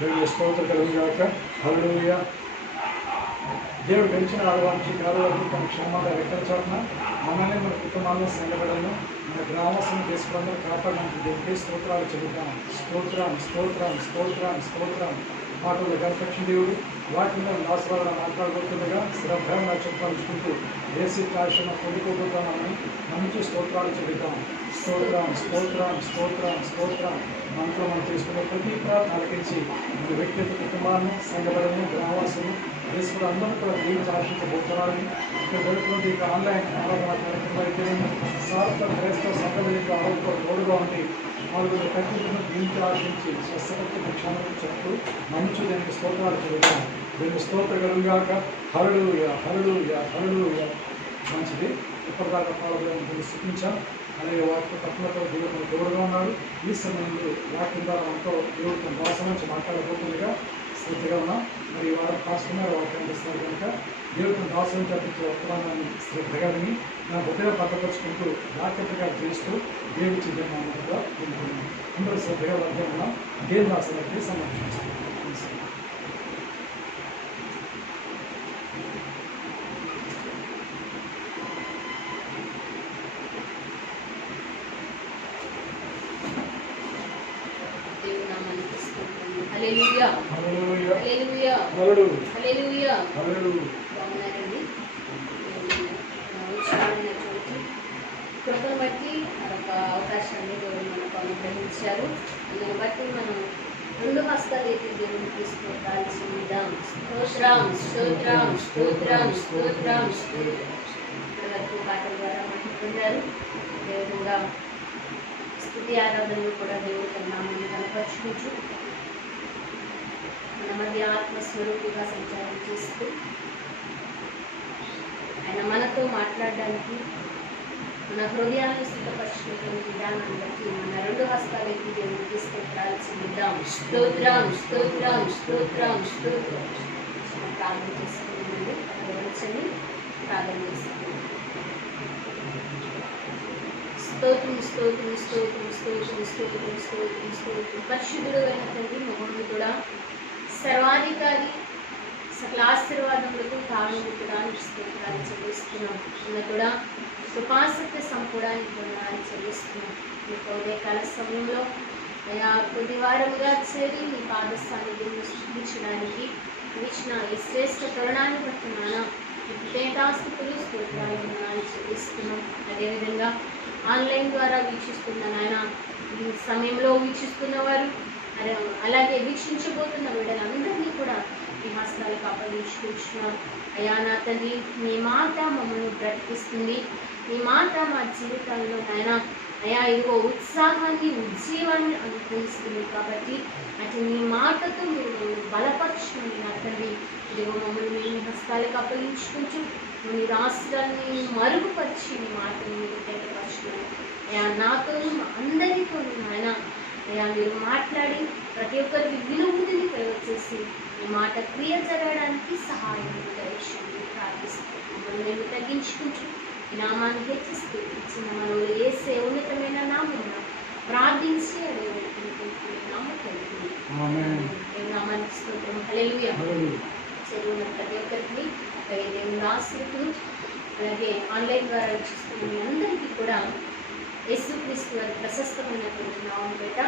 దేవుని స్తోత్రం కలుగుగాక. హల్లెలూయా. దేవుడు గడిచిన 6 నుంచి 4 వరకు తన క్షేమాలు ఎక్కడ చోటన మనల్ని మన కుటుంబాలను సంఘటనలను మన గ్రామస్తులను తీసుకుని కాపాడడానికి దేవుడికి స్తోత్రాలు చెబుతాం. స్తోత్రం స్తోత్రం స్తోత్రం స్తోత్రం. మాటలు గణపక్షి దేవుడు వాటిలో దాసరాలు మాట్లాడబోతుండగా శ్రద్ధగా చెప్పాల్చుకుంటూ ఏసీ కార్యక్రమం పొందుకోబోతామని మంచి స్తోత్రాలు చెబుతాం. స్తోత్రం స్తోత్రం స్తోత్రం స్తోత్రం. మనతో మనం తీసుకునే ప్రతి ప్రార్థన ఆలకించి మన వ్యక్తిగత కుటుంబాన్ని సంఘటనను గ్రామవాసులు దేశంలో అందరూ కూడా దీనికి ఆశించబోతున్నారని ఇక్కడ జరుగుతున్నది ఇక ఆన్లైన్ ఆరాధన కార్యక్రమాలు సార్త క్రైస్తవ సంఘం యొక్క ఆరోగ్య తోడుగా ఉండి వాళ్ళ ప్రకృతిని దీనికి ఆశించి స్వస్థపతి క్షణం చెప్తూ మంచి దానికి స్తోత్రాలు చెబుతాం. దీనికి స్తోత్రగలుగాక. హల్లెలూయా హల్లెలూయా హల్లెలూయా. మంచిది. ఇప్పటిదాకా పాల్గొని స్థుతించాం. అలాగే వాటితో తప్పులతో దేవుడు తోడుగా ఉన్నాడు. ఈ సమయంలో వాక్యం ద్వారా మనతో దేవుడు తన భాష నుంచి మాట్లాడబోతుందిగా శ్రద్ధగా ఉన్నాం. మరి వారు కాసుకున్నారు వాక్యం ఇస్తారు కనుక దేవుడు తన భాష నుంచి అప్పించే వర్తమానాన్ని శ్రద్ధగా విని నా హృదయ భద్రపరుచుకుంటూ జాగ్రత్తగా చేస్తూ దేవుడి చిన్నగా వింటున్నాం. అందరూ శ్రద్ధగా వర్గం ఉన్నాం. దేవుని ఆశలకి సమర్పిస్తాం. హల్లెలూయా హల్లెలూయా హల్లెలూయా హల్లెలూయా హల్లెలూయా. హల్లెలూయా. బాగున్నారండి. కృపను బట్టి ఒక అవకాశాన్ని దేవుడు మనకు అనుగ్రహించారు. దీన్ని బట్టి మనం 2 హస్తాలు ఎత్తి దేవునికి స్తోత్రాలు చెల్లిద్దాం. స్తోత్రం స్తోత్రం స్తోత్రం స్తోత్రం స్తోత్రం. ఇప్పటివరకు పాటల ద్వారా మనం పొందారు. అదేవిధంగా స్తుతి ఆరాధనలు కూడా దేవుడు తన నామాన్ని కనపరుచుకుంటూ మన మధ్య ఆత్మస్వరూపిగా సంచారం చేస్తూ ఆయన మనతో మాట్లాడడానికి మన హృదయాన్ని స్థితపరచుకునే విధానాన్ని బట్టి మన 2 హస్తాలు ఎత్తి దేవునికి స్తోత్రాలు చెల్లిద్దాం. స్తోత్రం స్తోత్రం స్తోత్రం స్తోత్రం. ప్రార్థన చేసుకున్నామండి. వచ్చని ప్రార్థన చేసుకున్నాం. స్తోత్రం స్తోత్రం స్తోత్రం స్తోత్రం స్తోత్రం స్తోత్రం స్తోత్రం. పరిశుద్ధుడు అయిన తండ్రి మహోన్నతుడా, సర్వాధికారి, సకల ఆశీర్వాదములకు కారణముడానికి స్తోత్రాలు చెల్లిస్తున్నాం. కూడా కృపాసక్త సంపూడానికి వందనాలు చెల్లిస్తున్నాం. మీకు ఉదయకాల సమయంలో కొద్ది వారముగా చేరి మీ పాద సాన్నిధ్యంలో సృష్టించడానికి ఇచ్చిన ఈ శ్రేష్ఠ తరుణాన్ని బట్టి నాన్న కృతజ్ఞతాస్తుతులు స్తోత్రాలు వందనాలు చెల్లిస్తున్నాం. అదేవిధంగా ఆన్లైన్ ద్వారా వీక్షిస్తున్న నాయన ఈ సమయంలో వీక్షిస్తున్న వారు అలాగే వీక్షించబోతున్న వీళ్ళందరినీ కూడా మీ హస్తాలకు అప్పగించుకుంటున్నాం. అయ్యా నా తల్లి, మీ మాట మమ్మల్ని బ్రతికిస్తుంది. మీ మాట మా జీవితాల్లో నాయన అయ్యా ఇదిగో ఉత్సాహాన్ని ఉజ్జీవాన్ని అనుగ్రహిస్తుంది. కాబట్టి అంటే మీ మాటతో మీరు మమ్మల్ని బలపరచుకుని నా తల్లి ఇదిగో మమ్మల్ని మీ హస్తాలకు అప్పగించుకుంటూ మీ రాష్ట్రాన్ని మరుగుపరిచి మీ మాటను మీరు తెలియపరచుకుని అయ్యా నాతోనూ అందరితో నాయన అయ్యా మీరు మాట్లాడి ప్రతి ఒక్కరికి వినుబుద్ధిని కలుగచేసి ఈ మాట క్రియ జరగడానికి సహాయం దయచేయండి ప్రార్థిస్తున్నాం. మమ్మల్ని మేము తగ్గించుకుంటూ ఈ నామాన్ని హెచ్చిస్తూ ఇచ్చిన మనలో ఏసే ఉన్నతమైన నామం ప్రార్థించి అదే నామానికి స్తోత్రం. హల్లెలూయా. చెరువున్న ప్రతి ఒక్కరికి దేవుని ఆశీర్వాదాలు అలాగే ఆన్లైన్ ద్వారా వీక్షిస్తున్న మీ అందరికీ కూడా యేసుక్రీస్తు వారి ప్రశస్తమైనటువంటి నామం పేట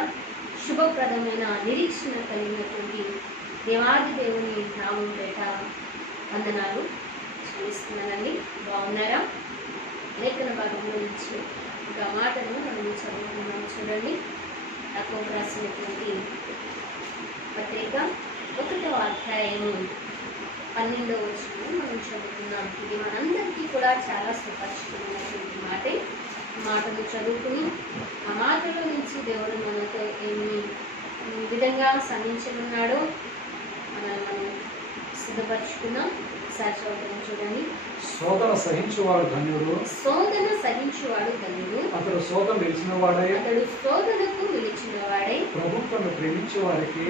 శుభప్రదమైన నిరీక్షణ కలిగినటువంటి దేవాది దేవుని నామం పేట వందనాలు చెల్లిస్తున్నానండి. బాగున్నారా? లేఖన భాగంలో నుంచి ఒక మాటను మనం చదువుకున్నాం. చూడండి, యాకోబు రాసినటువంటి పత్రిక 1వ అధ్యాయము 12వ వచనం మనం చదువుకున్నాం. ఇది మనందరికీ కూడా చాలా సుపరిచితమైనటువంటి మాటను చదువుకుని ఆ మాటలో నుంచి దేవుడు మనతో ఏమి విధంగా సంధించనున్నాడో మనం సిద్ధపరచుకున్నాం. ఒకసారి చూడండి. శోధన సహించువాడు ధన్యుడు. శోధన సహించువాడు ధన్యుడు. అతడు శోధన నిలిచినవాడై శోధనకు నిలిచినవాడై ప్రభుత్వను ప్రేమించే వారికి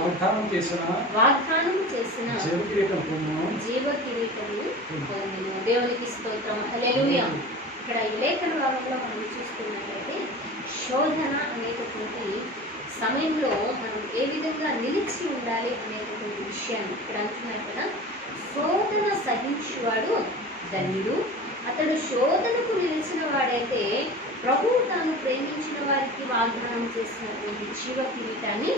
వాగ్దానం చేసిన జీవ కిరీటము పొందును. దేవునికి స్తోత్రం. హల్లెలూయా. ఇక్కడ ఈ లేఖన భాగంలో మనం చూస్తున్నట్లయితే శోధన అనేటటువంటి సమయంలో మనం ఏ విధంగా నిలిచి ఉండాలి అనేటటువంటి విషయాన్ని ఇక్కడ అంటున్నారు కదా. శోధన సహించువాడు ధన్యుడు, అతడు శోధనకు నిలిచిన వాడైతే ప్రభువు తాను ప్రేమించిన వారికి వాగ్దానం చేసినటువంటి జీవ కిరీటాన్ని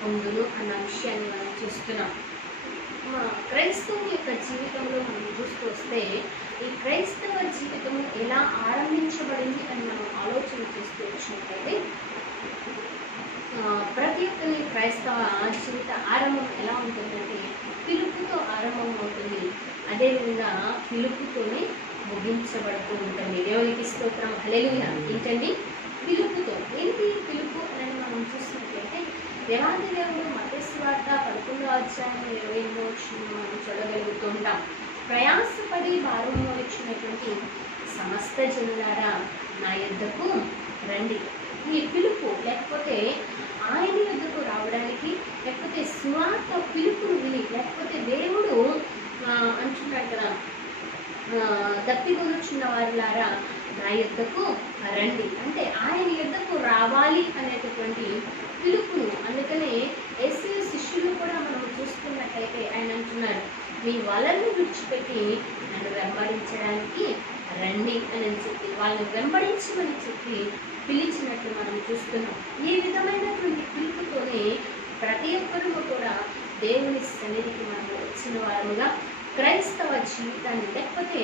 పొందును అన్న విషయాన్ని మనం చూస్తున్నాం. క్రైస్తవుని యొక్క జీవితంలో మనం చూస్తూ వస్తే ఈ క్రైస్తవ జీవితం ఎలా ఆరంభించబడింది అని మనం ఆలోచన చేస్తూ వచ్చినట్లయితే ప్రతి ఒక్కరి క్రైస్తవ జీవిత ఆరంభం ఎలా ఉంటుందంటే పిలుపుతో ఆరంభం అవుతుంది, అదేవిధంగా పిలుపుతోనే ముగించబడుతూ ఉంటుంది. దేవునికి స్తోత్రం, హల్లెలూయా. ఏంటండి పిలుపుతో? ఏంటి పిలుపు అని మనం చూసినట్లయితే దేవాది దేవుడు మత్తయి సువార్త 11:28 మనం చూడగలుగుతూ ఉంటాం. ప్రయాసపడి భారం మోయించినటువంటి సమస్త జనులారా నా యొద్దకు రండి. ఈ పిలుపు లేకపోతే ఆయన యొద్దకు రావడానికి, లేకపోతే సువార్త పిలుపును విని, లేకపోతే దేవుడు అంటున్నాడు కదా, దప్పికొనుచున్న వారులారా నా యొద్దకు రండి అంటే ఆయన యొద్దకు రావాలి అనేటటువంటి పిలుపును. అందుకనే యేసు శిష్యులు కూడా మనం చూసుకున్నట్లయితే ఆయన అంటున్నారు, మీ వలను విడిచిపెట్టి నన్ను వెంబడించడానికి రండి అని చెప్పి వాళ్ళని వెంబడించమని చెప్పి పిలిచినట్టు మనం చూస్తున్నాం. ఈ విధమైనటువంటి పిలుపుతోనే ప్రతి ఒక్కరూ కూడా దేవుని సన్నిధికి మనం వచ్చిన వారుగా క్రైస్తవ జీవితాన్ని, లేకపోతే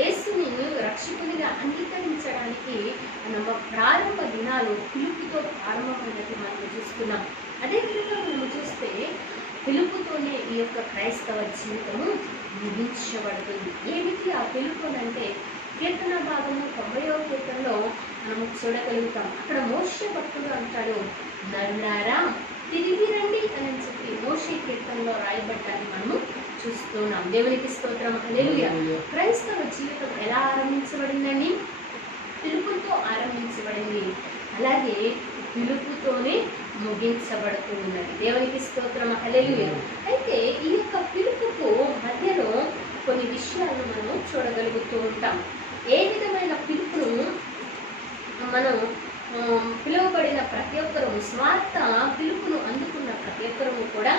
యేసుని రక్షకునిగా అంగీకరించడానికి మన ప్రారంభ దినాలు పిలుపుతో ప్రారంభమైనట్టు మనం చూస్తున్నాం. అదేవిధంగా మనం చూస్తే పిలుపుతోనే ఈ యొక్క క్రైస్తవ జీవితము ముగించబడుతుంది. ఏమిటి ఆ పిలుపు అంటే కీర్తన భాగము 90వ కీర్తనలో మనము చూడగలుగుతాం. అక్కడ మోషే భక్తుడు అంటాడు, నరులారా తిరిగి రండి అని చెప్పి మోషే కీర్తనలో రాయబడ్డాన్ని మనము చూస్తున్నాం. దేవునికి స్తోత్రం, హల్లెలూయా. క్రైస్తవ జీవితం ఎలా ఆరంభించబడిందండి? పిలుపుతో ఆరంభించబడింది, అలాగే పిలుపుతోనే ముగించబడుతూ ఉన్నది. దేవునికి స్తోత్రం, హల్లెలూయా. అయితే ఈ యొక్క పిలుపుకు మధ్యలో కొన్ని విషయాలను మనం చూడగలుగుతూ ఉంటాం. ఏ విధమైన పిలుపును మనం పిలువబడిన ప్రతి ఒక్కరూ, స్వార్థ పిలుపును అందుకున్న ప్రతి ఒక్కరూ కూడా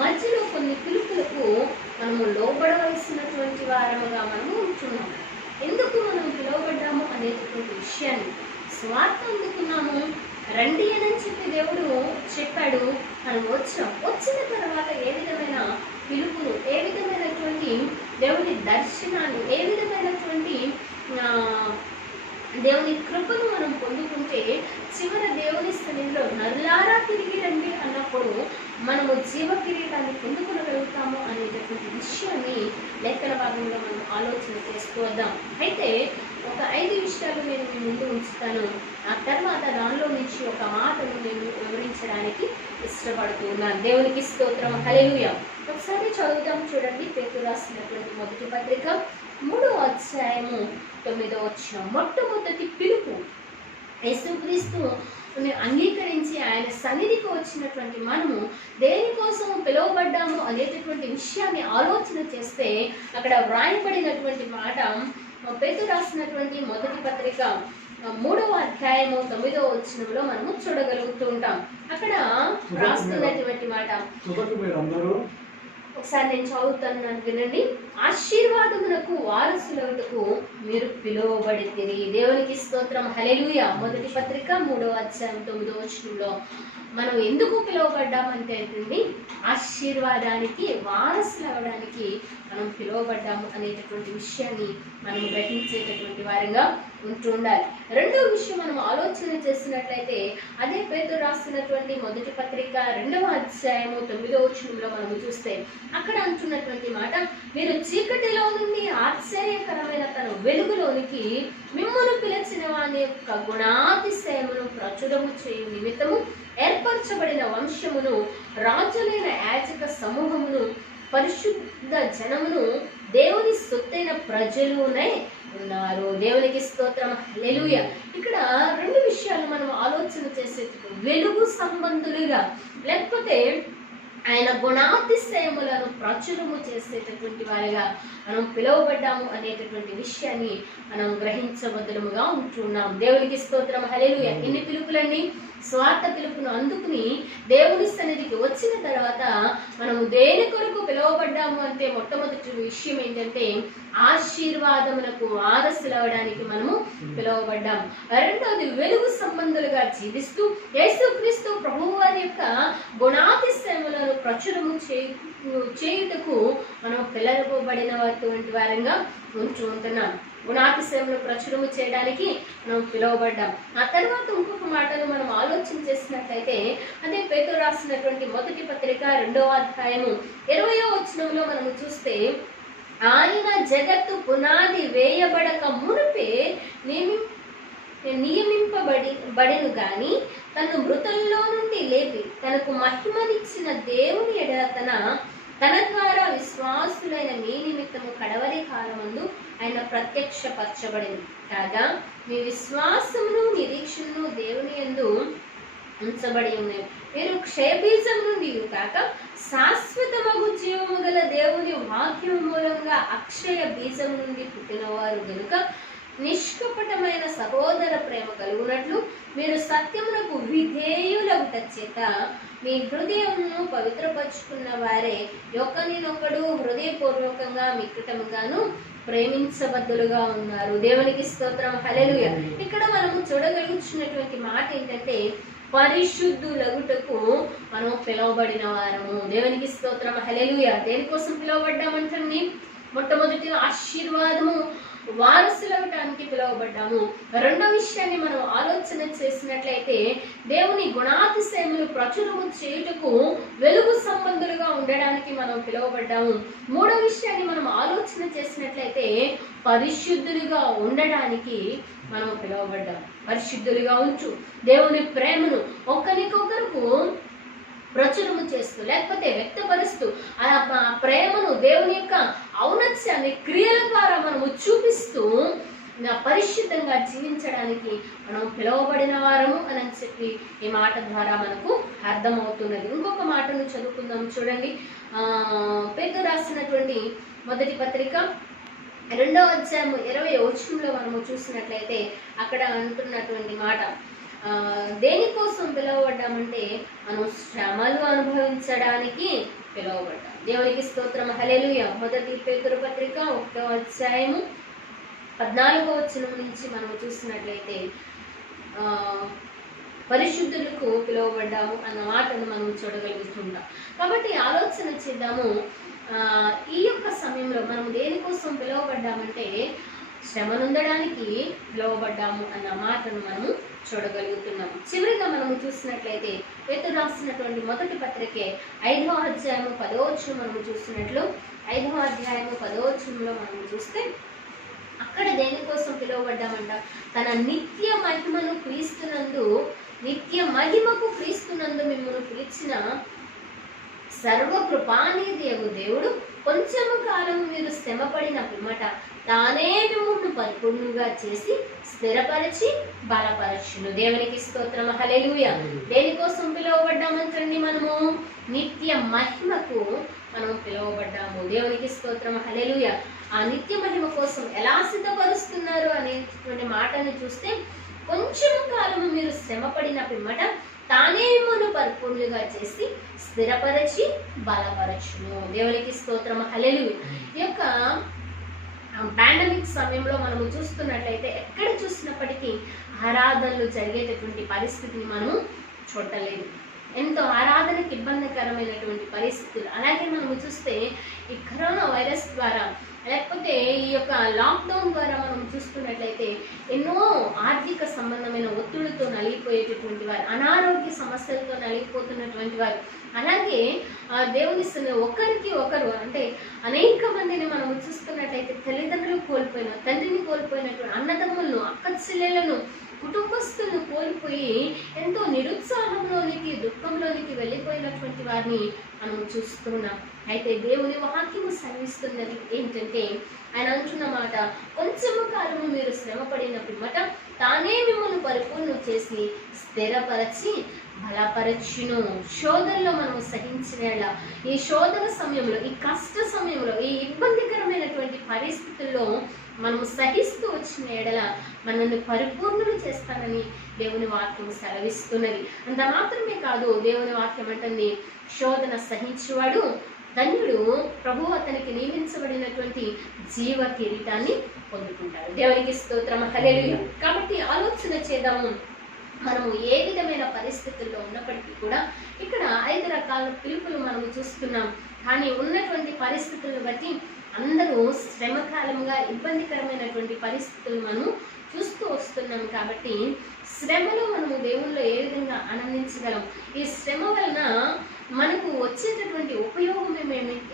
మధ్యలో కొన్ని పిలుపులకు మనము లోబడవలసినటువంటి వారముగా మనము ఉంటున్నాము. ఎందుకు మనం పిలువబడ్డాము అనేటటువంటి విషయాన్ని, స్వార్థ అందుకున్నాము, రండి అని చెప్పి దేవుడు చెప్పాడు, మనం వచ్చిన తర్వాత ఏ విధమైన పిలుపును, ఏ విధమైనటువంటి దేవుని దర్శనాన్ని, ఏ విధమైనటువంటి దేవుని కృపను మనం పొందుకుంటే చివర దేవుని సన్నిధిలో నరులారా తిరిగి రండి అన్నప్పుడు మనము జీవ కిరీటాన్ని పొందుకోగలుగుతాము అనేటటువంటి విషయాన్ని లేఖన భాగంలో మనం ఆలోచన చేసుకోవద్దాం. అయితే ఒక 5 విషయాలు నేను మీ ముందు ఉంచుతాను. ఆ తర్వాత దానిలో నుంచి ఒక మాటను నేను వివరించడానికి ఇష్టపడుతున్నాను. దేవునికి స్తోత్రం, హల్లెలూయా. ఒకసారి చదువుతాం చూడండి. పేతురు రాసినటువంటి మొదటి పత్రిక 3వ అధ్యాయము 9వ వచనం. మొట్టమొదటి పిలుపు యేసుక్రీస్తు అంగీకరించి ఆయన సన్నిధికి వచ్చినటువంటి మనము దేనికోసం పిలువబడ్డాము అనేటటువంటి విషయాన్ని ఆలోచన చేస్తే అక్కడ వ్రాయబడినటువంటి మాట పేతురు రాసినటువంటి మొదటి పత్రిక 3వ అధ్యాయము 9వ వచనంలో మనము చూడగలుగుతూ ఉంటాం. అక్కడ రాస్తున్నటువంటి మాట ఒకసారి నేను చదువుతాను, వినండి. ఆశీర్వాదమునకు వారసులవుటకు మీరు పిలువబడితిరి. దేవునికి స్తోత్రం, హల్లెలూయా. మొదటి పత్రిక 3వ అధ్యాయం 9వ వచనంలో మనం ఎందుకు పిలువబడ్డామంటే అండి, ఆశీర్వాదానికి వారసులు అవ్వడానికి మనం పిలువబడ్డాము అనేటటువంటి విషయాన్ని మనం గ్రహించేటటువంటి వారంగా ఉంటూ ఉండాలి. రెండవ విషయం మనం ఆలోచన చేసినట్లయితే అదే పేతురు రాస్తున్నటువంటి మొదటి పత్రిక 2వ అధ్యాయము 9వ వచనంలో మనం చూస్తే అక్కడ అంటున్నటువంటి మాట, మీరు చీకటిలో నుండి ఆశ్చర్యకరమైన తన వెలుగులోనికి మిమ్మల్ని పిలిచిన వాని యొక్క గుణాతిశయమును ప్రచురము చేయు నిమిత్తము ఏర్పరచబడిన వంశమును, రాజులైన యాజక సమూహమును, పరిశుద్ధ జనమును, దేవుని సొత్తైన ప్రజలునే ఉన్నారు. దేవునికి స్తోత్రం, హల్లెలూయా. ఇక్కడ 2 విషయాలు మనం ఆలోచన చేసేటప్పుడు, వెలుగు సంబంధులుగా లేకపోతే ఆయన గుణాతిశయములను ప్రచురము చేసేటటువంటి వారిగా మనం పిలువబడ్డాము అనేటటువంటి విషయాన్ని మనం గ్రహించబద్దులముగా ఉంటున్నాం. దేవునికి స్తోత్రం, హల్లెలూయా. ఎన్ని పిలుపులండి? స్వార్థ పిలుపును అందుకుని దేవుని సన్నిధికి వచ్చిన తర్వాత మనము దేని కొరకు పిలువబడ్డాము అంటే మొట్టమొదటి విషయం ఏంటంటే ఆశీర్వాదములకు వారసులవడానికి మనము పిలువబడ్డాము. రెండవది వెలుగు సంబంధులుగా జీవిస్తూ యేసుక్రీస్తు ప్రభువు వారి యొక్క గుణాతిశయములను ప్రచురము చేయుటకు మనం పిలువబడినటువంటి వారంగా ఉంటున్నాం. గుణాతిశయములు ప్రచురము చేయడానికి మనం పిలువబడ్డాం. ఆ తర్వాత ఇంకొక మాటను మనం ఆలోచన చేసినట్లయితే అదే పేతురు రాసినటువంటి మొదటి పత్రిక 2వ అధ్యాయము 20వ వచనంలో మనము చూస్తే, ఆయన జగత్తు పునాది వేయబడక మునిపే నియమింపబడిను గాని తను మృతుల్లో నుండి లేపి తనకు మహిమనిచ్చిన దేవుని ఎడల తన ద్వారా విశ్వాసులైన మీ నిమిత్తము కడవరి కాలమందు ఆయన ప్రత్యక్షపరచబడింది. కాగా మీ విశ్వాసమును నిరీక్షణను దేవుని యందు ఉంచబడి ఉన్నాయి. మీరు క్షయబీజం నుండి కాక శాశ్వతమగు జీవము గల దేవుని వాక్యం మూలంగా అక్షయ బీజం నుండి పుట్టినవారు గనుక నిష్కపటమైన సహోదర ప్రేమ కలుగునట్లు మీరు సత్యమునకు విధేయులగుట చేత మీ హృదయమును పవిత్రపరుచుకున్న వారే ఒకరినొకడు హృదయపూర్వకంగా మిక్కటముగాను ప్రేమించబద్దులుగా ఉన్నారు. దేవునికి స్తోత్రం, హల్లెలూయా. ఇక్కడ మనము చూడగలుగుతున్నటువంటి మాట ఏంటంటే పరిశుద్ధులగుటకు మనం పిలువబడిన వారము. దేవునికి స్తోత్రం, హల్లెలూయా. దేనికోసం పిలువబడ్డామంటే మొట్టమొదటి ఆశీర్వాదము వారసులవటానికి పిలువబడ్డాము. రెండో విషయాన్ని మనం ఆలోచన చేసినట్లయితే దేవుని గుణాతిశయములు ప్రచురము చేయుటకు వెలుగు సంబంధులుగా ఉండడానికి మనం పిలువబడ్డాము. మూడో విషయాన్ని మనం ఆలోచన చేసినట్లయితే పరిశుద్ధులుగా ఉండడానికి మనం పిలువబడ్డాం. పరిశుద్ధులుగా ఉంచు దేవుని ప్రేమను ఒకరికొకరికి ప్రచురము చేస్తూ లేకపోతే వ్యక్తపరుస్తూ ఆ ప్రేమను దేవుని యొక్క ఔన్నత్యాన్ని క్రియల ద్వారా మనము చూపిస్తూ పరిశుద్ధంగా జీవించడానికి మనం పిలువబడిన వారము అని చెప్పి ఈ మాట ద్వారా మనకు అర్థమవుతున్నది. ఇంకొక మాటను చదువుకుందాం, చూడండి. పేతురు రాసినటువంటి మొదటి పత్రిక 2వ అధ్యాయము 20వ వచనంలో మనము చూసినట్లయితే అక్కడ అంటున్నటువంటి మాట, దేనికోసం పిలువబడ్డామంటే మనం శ్రమలు అనుభవించడానికి పిలువబడ్డాం. దేవునికి స్తోత్రం, హల్లెలూయా. మొదటి పేతురు పత్రిక 1వ అధ్యాయము 14వ వచనం నుంచి మనం చూసినట్లయితే పరిశుద్ధులకు పిలువబడ్డాము అన్న మాటను మనం చూడగలుగుతుంటాం. కాబట్టి ఆలోచన చేద్దాము, ఈ యొక్క సమయంలో మనం దేనికోసం పిలువబడ్డామంటే శ్రమనుందడానికి పిలువబడ్డాము అన్న మాటను మనము చూడగలుగుతున్నాము. చివరిగా మనము చూసినట్లయితే పేతురు రాసినటువంటి మొదటి పత్రికే 5వ అధ్యాయము 10వ వచనం మనము చూసినట్లు 5వ అధ్యాయము 10వ వచనంలో మనము చూస్తే అక్కడ దేనికోసం పిలువబడ్డామంట, తన నిత్య మహిమకు క్రీస్తునందు మిమ్మల్ని పిలిచిన సర్వకృపానిధి యగు దేవుడు కొంచెము కాలము మీరు శ్రమపడిన పిమ్మట తానే మిమ్మల్ని పరిపూర్ణంగా చేసి స్థిరపరిచి బలపరచును. దేవునికి స్తోత్రం, హల్లెలూయా. దేనికోసం పిలువబడ్డామంటండి? మనము నిత్య మహిమకు మనం పిలువబడ్డాము. దేవునికి స్తోత్రం, హల్లెలూయా. ఆ నిత్య మహిమ కోసం ఎలా సిద్ధపరుస్తున్నారు అనేటువంటి మాటను చూస్తే, కొంచెము కాలము మీరు శ్రమపడిన పిమ్మట తానే మిమ్మల్ని పరిపూర్ణంగా చేసి స్థిరపరిచి బలపరచును. దేవునికి స్తోత్రం, హల్లెలూయా. ఈ యొక్క పాండమిక్ సమయంలో మనము చూస్తున్నట్లయితే ఎక్కడ చూసినప్పటికీ ఆరాధనలు జరిగేటటువంటి పరిస్థితిని మనము చూడలేదు. ఎంతో ఆరాధనకు ఇబ్బందికరమైనటువంటి పరిస్థితులు. అలాగే మనము చూస్తే ఈ కరోనా వైరస్ ద్వారా లేకపోతే ఈ యొక్క లాక్డౌన్ ద్వారా మనం చూస్తున్నట్లయితే ఎన్నో ఆర్థిక సంబంధమైన ఒత్తిడితో నలిగిపోయేటటువంటి వారు, అనారోగ్య సమస్యలతో నలిగిపోతున్నటువంటి వారు, అలాగే దేవుని ఒకరికి ఒకరు అంటే అనేక మందిని మనం చూస్తున్నట్లయితే తల్లిదండ్రులు కోల్పోయిన, తండ్రిని కోల్పోయినటువంటి అన్నదమ్ములను, అక్క చెల్లెలను, కుటుంబస్తులను కోల్పోయి ఎంతో నిరుత్సాహంలోనికి, దుఃఖంలోనికి వెళ్ళిపోయినటువంటి వారిని మనం చూస్తున్నాం. అయితే దేవుని వాక్యము సెలవిస్తున్నది ఏంటంటే, ఆయన అంటున్న మాట, కొంచెము కాలము మీరు శ్రమపడిన పిమ్మట తానే మిమ్మల్ని పరిపూర్ణం చేసి స్థిరపరచి బలపరచును. శోధనలో మనం సహించిన ఈ శోధన సమయంలో, ఈ కష్ట సమయంలో, ఈ ఇబ్బందికరమైనటువంటి పరిస్థితుల్లో మనము సహిస్తూ వచ్చిన ఎడల మనల్ని పరిపూర్ణులు చేస్తానని దేవుని వాక్యం సెలవిస్తున్నది. అంత మాత్రమే కాదు, దేవుని వాక్యం అంటుంది శోధన సహించువాడు ధన్యుడు, ప్రభు అతనికి నియమించబడినటువంటి జీవ కిరీటాన్ని పొందుకుంటాడు. దేవునికి స్తోత్రం, హల్లెలూయా. కాబట్టి ఆలోచన చేద్దాము, మనము ఏ విధమైన పరిస్థితుల్లో ఉన్నప్పటికీ కూడా ఇక్కడ 5 రకాల పిలుపులు మనము చూస్తున్నాం. కానీ ఉన్నటువంటి పరిస్థితులను బట్టి అందరూ శ్రమకాలంగా ఇబ్బందికరమైనటువంటి పరిస్థితులు మనము చూస్తూ వస్తున్నాం. కాబట్టి శ్రమలో మనము దేవుల్లో ఏ విధంగా ఆనందించగలం, ఈ శ్రమ వలన మనకు వచ్చేటటువంటి ఉపయోగం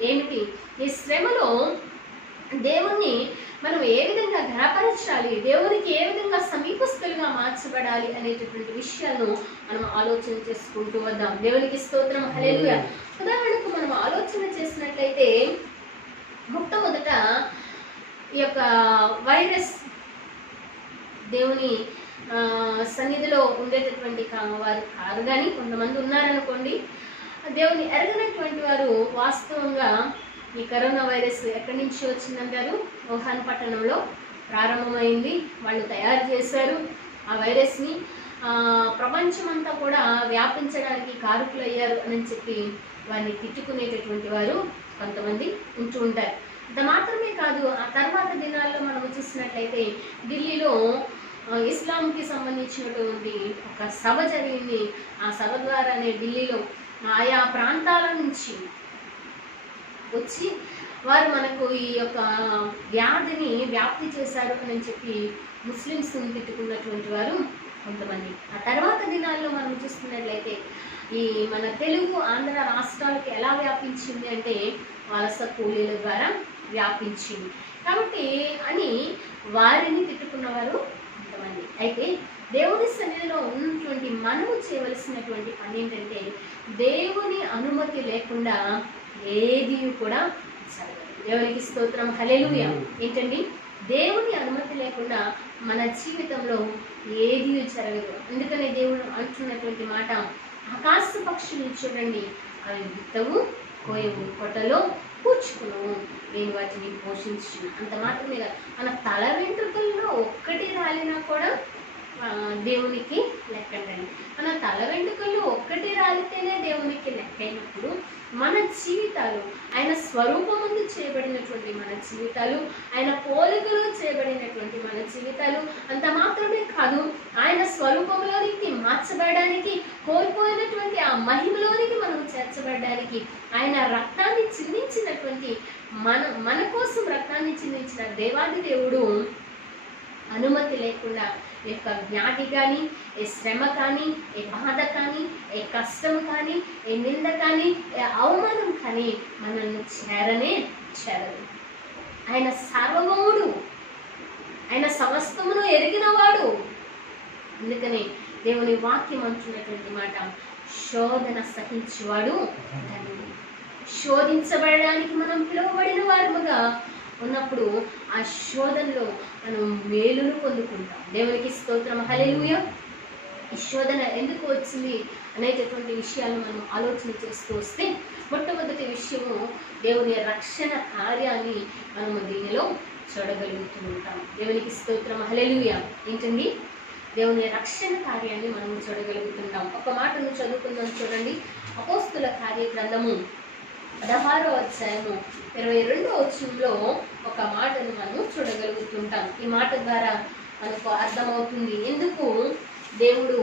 ఏమిటి, ఈ శ్రమలో దేవుణ్ణి మనం ఏ విధంగా ఘనపరచాలి, దేవునికి ఏ విధంగా సమీపస్తులుగా మార్చబడాలి అనేటటువంటి విషయాలను మనం ఆలోచన చేసుకుంటూ వద్దాం. దేవునికి స్తోత్రం, హల్లెలూయా. ఉదాహరణకు మనం ఆలోచన చేసినట్లయితే మొట్టమొదట ఈ యొక్క వైరస్ దేవుని సన్నిధిలో ఉండేటటువంటి వారు కాదు, కానీ కొంతమంది ఉన్నారనుకోండి, దేవుని ఎరగనటువంటి వారు వాస్తవంగా ఈ కరోనా వైరస్ ఎక్కడి నుంచి వచ్చిందంటారు? వుహాన్ పట్టణంలో ప్రారంభమైంది. వాళ్ళు తయారు చేశారు ఆ వైరస్ని, ప్రపంచమంతా కూడా వ్యాపించడానికి కారకులయ్యారు అని చెప్పి వారిని తిట్టుకునేటటువంటి వారు కొంతమంది ఉంటూ ఉంటారు. అంత మాత్రమే కాదు, ఆ తర్వాత దినాల్లో మనం చూసినట్లయితే ఢిల్లీలో ఇస్లాంకి సంబంధించినటువంటి ఒక సభ జరిగింది. ఆ సభ ద్వారానే ఢిల్లీలో ఆయా ప్రాంతాల నుంచి వచ్చి వారు మనకు ఈ యొక్క వ్యాధిని వ్యాప్తి చేశారు అని చెప్పి ముస్లిమ్స్ తిట్టుకున్నటువంటి వారు కొంతమంది. ఆ తర్వాత దినాల్లో మనం చూస్తున్నట్లయితే ఈ మన తెలుగు ఆంధ్ర రాష్ట్రాలకు ఎలా వ్యాపించింది అంటే వలస కూలీల ద్వారా వ్యాపించింది. కాబట్టి అని వారిని తిట్టుకున్నవారు కొంతమంది. అయితే దేవుని సన్నిధిలో ఉన్నటువంటి మనము చేయవలసినటువంటి పని ఏంటంటే దేవుని అనుమతి లేకుండా ఏది కూడా జరగదు. దేవునికి స్తోత్రం, హల్లెలూయా. ఏంటండి, దేవుని అనుమతి లేకుండా మన జీవితంలో ఏది జరగదు. అందుకనే దేవుడు అంటున్నటువంటి మాట, ఆకాశ పక్షులను చూడండి, అవి విత్తవు, కోయవు, కొట్టలో కూర్చుకును, నేను వాటిని పోషించును. అంత మాత్రమే కాదు, మన తల వెంట్రుకల్లో ఒక్కటి రాలినా కూడా దేవునికి లెక్కండి. మన తల వెంట్రుకల్లో ఒక్కటి రాలితేనే దేవునికి లెక్క అయినప్పుడు మన జీవితాలు, ఆయన స్వరూపమందు చేయబడినటువంటి మన జీవితాలు, ఆయన పోలికలో చేయబడినటువంటి మన జీవితాలు, అంత మాత్రమే కాదు, ఆయన స్వరూపంలోనికి మార్చబడడానికి, కోల్పోయినటువంటి ఆ మహిమలోనికి మనం చేర్చబడడానికి ఆయన రక్తాన్ని చిందించినటువంటి మన కోసం రక్తాన్ని చిందించిన దేవాది దేవుడు అనుమతి లేకుండా ఈ యొక్క వ్యాధి కానీ, ఏ శ్రమ కానీ, ఏ బాధ కానీ, ఏ కష్టం కానీ, ఏ నింద కానీ, ఏ అవమానం కానీ మనల్ని చేరదు. ఆయన సార్వభౌముడు, ఆయన సమస్తమును ఎరిగినవాడు. అందుకని దేవుని వాక్యం అంటున్నటువంటి మాట, శోధన సహించేవాడు ధన్యుడు. శోధించబడడానికి మనం పిలువబడిన వారుగా ఉన్నప్పుడు ఆ శోధనలో మనం మేలును పొందుకుంటాం. దేవునికి స్తోత్రం, హల్లెలూయా. ఈ శోధన ఎందుకు వచ్చింది అనేటటువంటి విషయాలను మనం ఆలోచన చేస్తూ వస్తే, మొట్టమొదటి విషయము దేవుని రక్షణ కార్యాన్ని మనము దీనిలో చూడగలుగుతూ ఉంటాం. దేవునికి స్తోత్రం, హల్లెలూయా. ఏంటండి, దేవుని రక్షణ కార్యాన్ని మనం చూడగలుగుతుంటాం. ఒక మాటను చదువుకుందాం, చూడండి. అపోస్తుల కార్య గ్రంథము 16వ అధ్యాయము 22వ వచనంలో ఒక మాటను మనం చూడగలుగుతుంటాం. ఈ మాట ద్వారా మనకు అర్థమవుతుంది ఎందుకు దేవుడు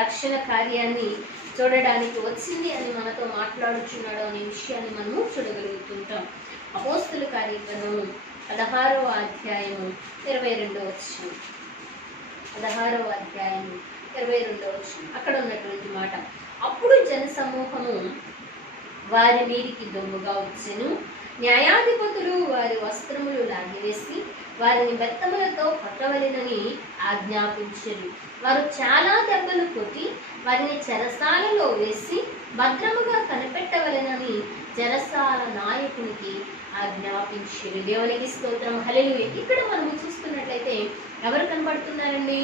రక్షణ కార్యాన్ని చూడడానికి వచ్చింది అని మనతో మాట్లాడుచున్నాడు అనే విషయాన్ని మనము చూడగలుగుతుంటాం. అపోస్తుల కార్య గ్రంథము 16వ అధ్యాయము 22వ వచనం. 16వ అధ్యాయము 22వ వచనం. అక్కడ ఉన్నటువంటి మాట, అప్పుడు జనసమూహము వారి మీదికి దొంగగా వచ్చెను. న్యాయాధిపతులు వారి వస్త్రములు లాగివేసి వారిని బెత్తములతో కొట్టవలెనని ఆజ్ఞాపించారు. వారు చాలా దెబ్బలు కొట్టి వారిని చెరసాలలో వేసి భద్రముగా కనిపెట్టవలెనని చెరసాల నాయకునికి ఆజ్ఞాపించారు. దేవునికి స్తోత్రం, హల్లెలూయా. ఇక్కడ మనము చూస్తున్నట్లయితే ఎవరు కనబడుతున్నారండి?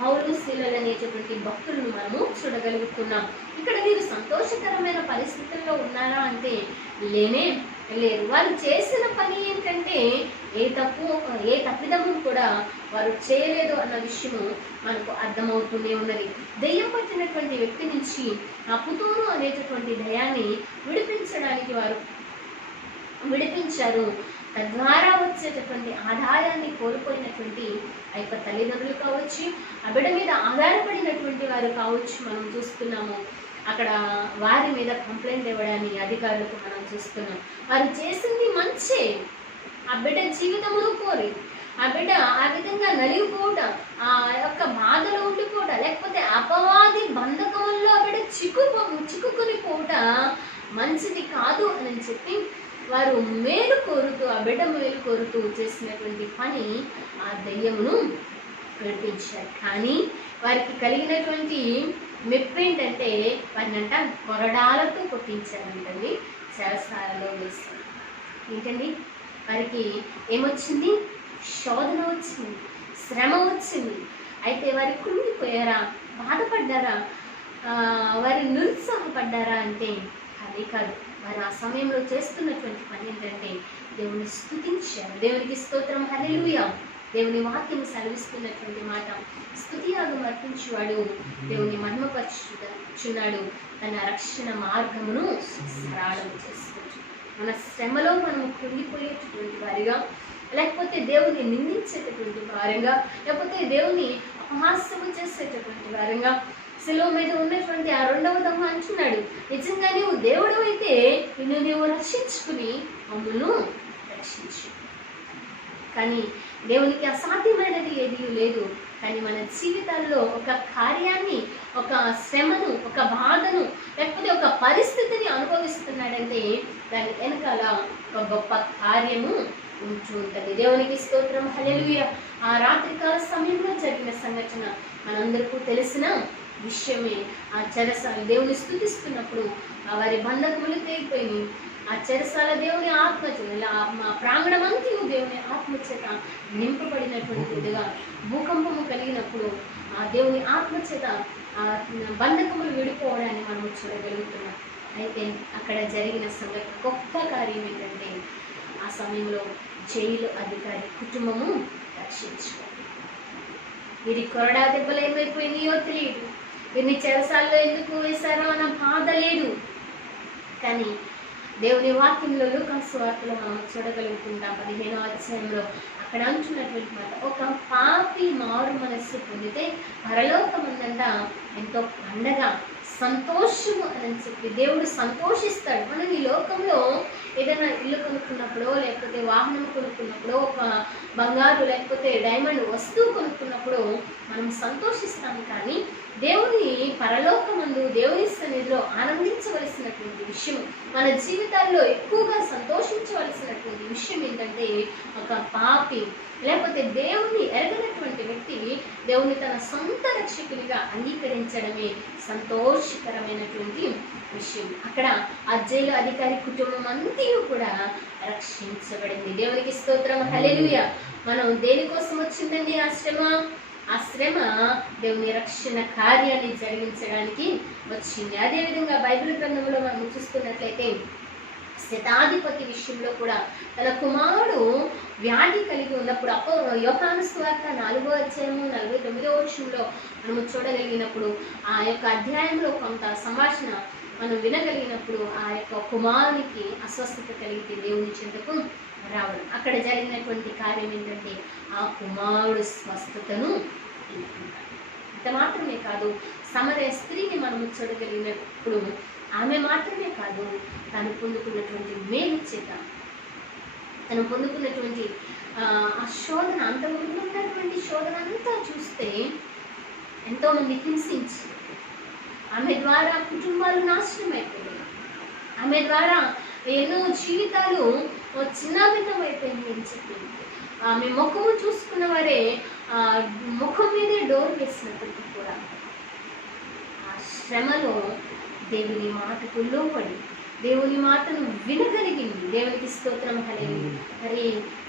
పౌలు శీలలు అనేటటువంటి భక్తులను మనము చూడగలుగుతున్నాం. ఇక్కడ వీరు సంతోషకరమైన పరిస్థితుల్లో ఉన్నారా అంటే లేనే లేరు. వారు చేసిన పని ఏంటంటే ఏ తప్పిదము కూడా వారు చేయలేదు అన్న విషయము మనకు అర్థమవుతూనే ఉన్నది. దెయ్యం పట్టినటువంటి వ్యక్తి నుంచి ఆ పుతూరు అనేటటువంటి దయాన్ని విడిపించడానికి వారు విడిపించారు. తద్వారా వచ్చేటటువంటి ఆదాయాన్ని కోల్పోయినటువంటి ఆ యొక్క తల్లిదండ్రులు కావచ్చు, ఆ బిడ్డ మీద ఆధారపడినటువంటి వారు కావచ్చు మనం చూస్తున్నాము. అక్కడ వారి మీద కంప్లైంట్ ఇవ్వడాన్ని అధికారులకు మనం చూస్తున్నాం. వారు చేసింది మంచే, ఆ బిడ్డ జీవితమును కోరి ఆ బిడ్డ ఆ విధంగా నలిగిపోవడం, ఆ యొక్క బాధలో ఉండిపోవడం, లేకపోతే అపవాది బంధకముల్లో ఆ బిడ్డ చిక్కుకొని పోవట మంచిది కాదు అని చెప్పి వారు మేలు కోరుతూ, ఆ బిడ్డ మేలు కోరుతూ చేసినటువంటి పని ఆ దెయ్యమును విడిపించారు. కానీ వారికి కలిగినటువంటి మెప్పు ఏంటంటే వారినంట కొరడాలతో కొట్టించారంటండి, చెరసాలలో వేస్తారు. ఏంటండి వారికి ఏమొచ్చింది? శోధన వచ్చింది, శ్రమ వచ్చింది. అయితే వారి కృంగిపోయారా, బాధపడ్డారా, వారి నిరుత్సాహపడ్డారా అంటే అది కాదు. వారు ఆ సమయంలో చేస్తున్నటువంటి పని ఏంటంటే దేవుని స్తుతించారు. దేవునికి స్తోత్రం, హల్లెలూయా. దేవుని వాక్యం సెలవిస్తున్నటువంటి మాట, స్తుతియాగం అర్పించువాడు దేవుని మహిమపరచుచున్నాడు, తన రక్షణ మార్గమును సరళం చేసుకుంటు. మన శ్రమలో మనం కృంగిపోయేటటువంటి వారిగా, లేకపోతే దేవుని నిందించేటటువంటి వారంగా, లేకపోతే దేవుని అపహాస్యము చేసేటటువంటి వారంగా, శిలువ మీద ఉన్నటువంటి ఆ రెండవ దొంగ అంటున్నాడు, నిజంగా నీవు దేవుడు అయితే నిన్ను నీవు రక్షించుకుని మమ్మల్ని రక్షించు. కానీ దేవునికి అసాధ్యమైనది ఏదీ లేదు. కానీ మన జీవితాల్లో ఒక కార్యాన్ని, ఒక శ్రమను, ఒక బాధను, లేకపోతే ఒక పరిస్థితిని అనుభవిస్తున్నాడంటే దాని వెనకాల ఒక గొప్ప కార్యము ఉంటూ ఉంటుంది. దేవునికి స్తోత్రం, హల్లెలూయా. ఆ రాత్రికాల సమయంలో జరిగిన సంఘటన మనందరికీ తెలిసిన విషయమే. ఆ చెరసాల దేవుని స్తుతిస్తున్నప్పుడు వారి బంధకములు తెగిపోయినాయి. ఆ చెరసాల దేవుని ఆత్మచేత, ఆ ప్రాంగణమంతయు దేవుని ఆత్మచేత నింపబడినటువంటిదిగా, భూకంపము కలిగినప్పుడు ఆ దేవుని ఆత్మచేత ఆ బంధకములు విడిపోవడాన్ని మనం చూడగలుగుతున్నాం. అయితే అక్కడ జరిగిన సంగతి గొప్ప కార్యం ఏంటంటే ఆ సమయంలో జైలు అధికారి కుటుంబము రక్షించుకోవాలి. వీరి కొరడా దెబ్బలు ఏమైపోయినాయో తెలియదు, వీరిని చెరసాల్లో ఎందుకు వేశారో అన్న బాధ లేదు. కానీ దేవుని వాక్యంలో లూకాసు వార్తలో మనం చూడగలుగుతుంటాం 15వ అధ్యాయంలో అక్కడ అంటున్నటువంటి మాట, ఒక పాపి మారు మనస్సు పొందితే పరలోకమందంట ఎంతో పండగ, సంతోషము అని చెప్పి దేవుడు సంతోషిస్తాడు. మనం ఈ లోకంలో ఏదైనా ఇల్లు కొనుక్కున్నప్పుడో, లేకపోతే వాహనం కొనుక్కున్నప్పుడో, ఒక బంగారు లేకపోతే డైమండ్ వస్తువు కొనుక్కున్నప్పుడు మనం సంతోషిస్తాము. కానీ దేవుని పరలోకమందు దేవుని సన్నిధిలో ఆనందించవలసినటువంటి విషయం, మన జీవితాల్లో ఎక్కువగా సంతోషించవలసినటువంటి విషయం ఏంటంటే ఒక పాపి లేకపోతే దేవుణ్ణి ఎరగనటువంటి వ్యక్తి దేవుని తన సొంత రక్షకునిగా అంగీకరించడమే సంతోషకరమైనటువంటి విషయం. అక్కడ ఆ జైలు అధికారి కుటుంబం అంతయు కూడా రక్షించబడింది. దేవునికి స్తోత్రం, హల్లెలూయా. మనం దేనికోసం వచ్చిందండి ఆ శ్రమ? ఆ శ్రమ దేవుని రక్షణ కార్యాన్ని జరిగించడానికి వచ్చింది. అదేవిధంగా బైబిల్ గ్రంథంలో మనం చూస్తున్నట్లయితే శతాధిపతి విషయంలో కూడా తన కుమారుడు వ్యాధి కలిగి ఉన్నప్పుడు యోహాను సువార్త 4వ అధ్యాయము 49వ వచనంలో మనము చూడగలిగినప్పుడు, ఆ యొక్క అధ్యాయంలో కొంత సంభాషణ మనం వినగలిగినప్పుడు ఆ యొక్క కుమారునికి అస్వస్థత కలిగితే దేవుని చెంతకు రావడం, అక్కడ జరిగినటువంటి కార్యం ఏంటంటే ఆ కుమారుడు స్వస్థతను తీసుకుంటాడు. అంత మాత్రమే కాదు, సమరయ స్త్రీని మనము చూడగలిగినప్పుడు ఆమె మాత్రమే కాదు, తను పొందుకున్నటువంటి మేలు చేత, తను పొందుకున్నటువంటి ఆ శోధన, అంతకుముందు ఉన్నటువంటి శోధన అంతా చూస్తే ఎంతోమంది హింసించి ఆమె ద్వారా కుటుంబాలు నాశనం అయిపోయాయి. ఆమె ద్వారా ఎన్నో జీవితాలు చిన్నాభిన్నం అయిపోయింది అని చెప్పి ఆమె ముఖము చూసుకున్న వారే ముఖం మీదే డోర్ వేసినప్పటికీ కూడా ఆ శ్రమలో దేవుని మాటకు లోపడి దేవుని మాటను వినగలిగింది. దేవునికి స్తోత్రం, హల్లెలూయా. మరి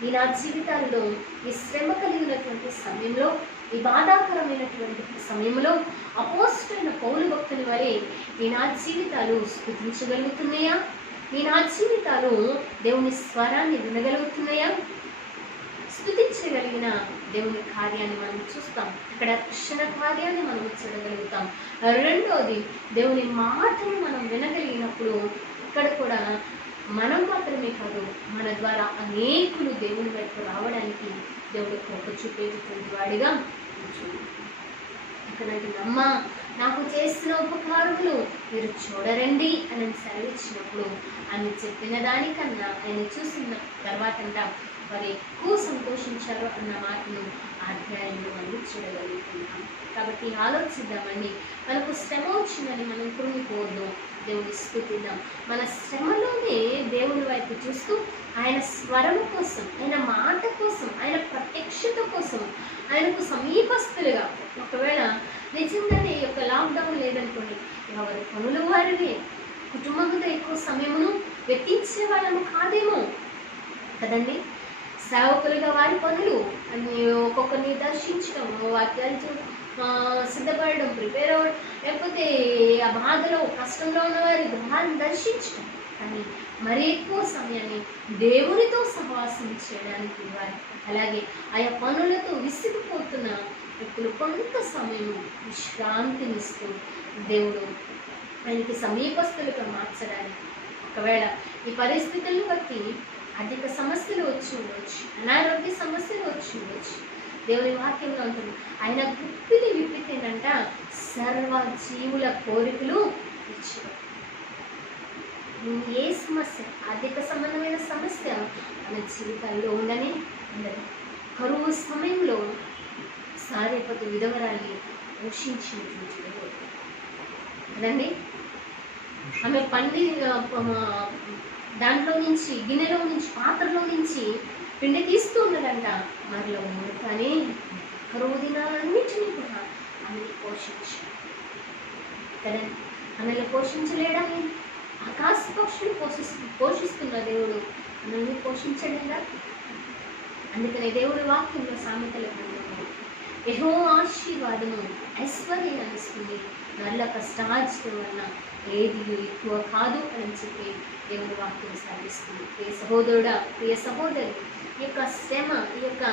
ఈ నా జీవితాల్లో ఈ శ్రమ కలిగినటువంటి సమయంలో ఈ బాధాకరమైనటువంటి సమయంలో అపోస్తలుడైన పౌలు భక్తుని వలె ఈ నా జీవితాలు స్తుతించగలుగుతున్నాయా? ఈ నా జీవితాలు దేవుని స్వరాన్ని వినగలుగుతున్నాయా? స్తుతించగలిగిన దేవుని కార్యాన్ని మనం చూస్తాం. ఇక్కడ రక్షణ కార్యాన్ని మనం చూడగలుగుతాం. రెండోది, దేవుని మాటను మనం వినగలిగినప్పుడు ఇక్కడ కూడా మనం మాత్రమే కాదు, మన ద్వారా అనేకులు దేవుని వైపు రావడానికి దేవుడు కృప చూపేటువంటి వాడిగా ఉంచును. ఇక్కడ అమ్మ నాకు చేసిన ఉపకారములు మీరు చూడరండి అని సెలవిచ్చినప్పుడు ఆమె చెప్పిన దానికన్నా ఆయన చూసిన తర్వాతంట వారు ఎక్కువ సంతోషించారు అన్న మాటను అధ్యాయంలో మనం చూడగలుగుతున్నాం. కాబట్టి ఆలోచిద్దామండి. మనకు శ్రమ వచ్చిందని మనం కృంగిపోవద్దు, దేవుని స్తుతిద్దాం. మన శ్రమలోనే దేవుని వైపు చూస్తూ ఆయన స్వరం కోసం, ఆయన మాట కోసం, ఆయన ప్రత్యక్షత కోసం, ఆయనకు సమీపస్తులుగా, ఒకవేళ నిజంగానే ఈ యొక్క లాక్డౌన్ లేదనుకోండి, ఎవరి పనులు వారివే, కుటుంబంతో ఎక్కువ సమయమును వెచ్చించే వాళ్ళము కాదేమో కదండి. సేవకులుగా వారి పనులు అన్ని ఒక్కొక్కరిని దర్శించడం, వాక్యాలు సిద్ధపడడం, ప్రిపేర్ అవ్వడం, లేకపోతే ఆ బాధలో కష్టంలో ఉన్న వారి గృహాన్ని దర్శించడం, కానీ మరీ ఎక్కువ సమయాన్ని దేవునితో సహవాసం చేయడానికి వారి, అలాగే ఆయా పనులతో విసిగిపోతున్న వ్యక్తులు కొంత సమయం విశ్రాంతినిస్తూ దేవుడు ఆయనకి సమీపస్తులుగా మార్చడానికి, ఒకవేళ ఈ పరిస్థితులను బట్టి అధిక సమస్యలు వచ్చి ఉండవచ్చు, అనారోగ్య సమస్యలు వచ్చి ఉండవచ్చు, దేవుని వాక్యంలో ఉంటుంది ఆయన గుప్పిని విప్పితేనంట సర్వ జీవుల కోరికలు తీర్చును. ఏ సమస్య, అధిక సంబంధమైన సమస్య మన జీవితాల్లో ఉండనే ఉండదు. కరువు సమయంలో సారేపతి విధవరాల్ని పోషించినటువంటి కదండి. ఆమె దాంట్లో నుంచి, గిన్నెలో నుంచి, పాత్రలో నుంచి పిండి తీస్తూ ఉన్నదంట. మరిలో ఉంది, కానీ కరువు దినాలన్నింటినీ కూడా ఆమెను పోషించాడు కదండి. ఆమెను పోషించలేడని ఆకాశ పక్షులు పోషిస్తున్న దేవుడు మనల్ని పోషించలేదా? అందుకనే దేవుడి వాక్యంలో సామెతల గ్రంథంలో యెహోవా ఆశీర్వాదము ఐశ్వర్యాన్ని ఇస్తుంది, నల్ల కష్టార్జితం వలన ఏది ఎక్కువ కాదు అని చెప్పి దేవుని వాక్యం సాధిస్తుంది. ప్రియ సహోదరుడా, ప్రియ సహోదరి, ఈ యొక్క శ్రమ, ఈ యొక్క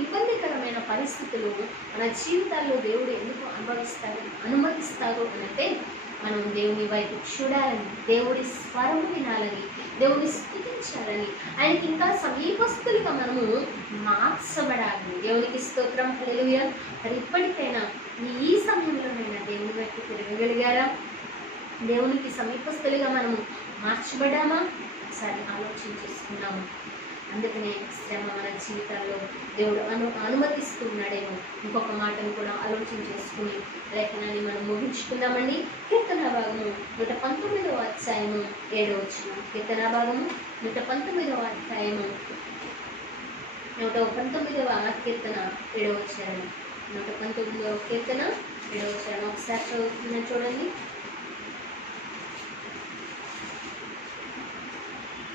ఇబ్బందికరమైన పరిస్థితులు మన జీవితాల్లో దేవుడు ఎందుకు అనుమతిస్తారు అంటే మనం దేవుని వైపు చూడాలని, దేవుడి స్వరము వినాలని, దేవుని స్తుతించాలని, ఆయనకి ఇంకా సమీపస్తులుగా మనము మార్చబడాలని. దేవునికి స్తోత్రం, హల్లెలూయా. మరి ఇప్పటికైనా ఈ సమయంలోనైనా దేవుని వైపు తిరగగలిగారా? దేవునికి సమీపస్తులుగా మనము మార్చబడ్డామా? ఒకసారి ఆలోచన చేసుకున్నాము. అందుకనే శ్రమ మన జీవితాల్లో దేవుడు అనుమతిస్తూ ఉన్నాడేమో. ఇంకొక మాటను కూడా ఆలోచన చేసుకుని లేఖనాన్ని మనం ముగించుకుందామండి. కీర్తన భాగము 119వ అధ్యాయము 7వ వచనం. కీర్తన భాగము 119వ అధ్యాయము 119వ కీర్తన 7వ వచనం. 119వ కీర్తన 7వ వచనం ఒకసారి చదువుతున్నా చూడండి.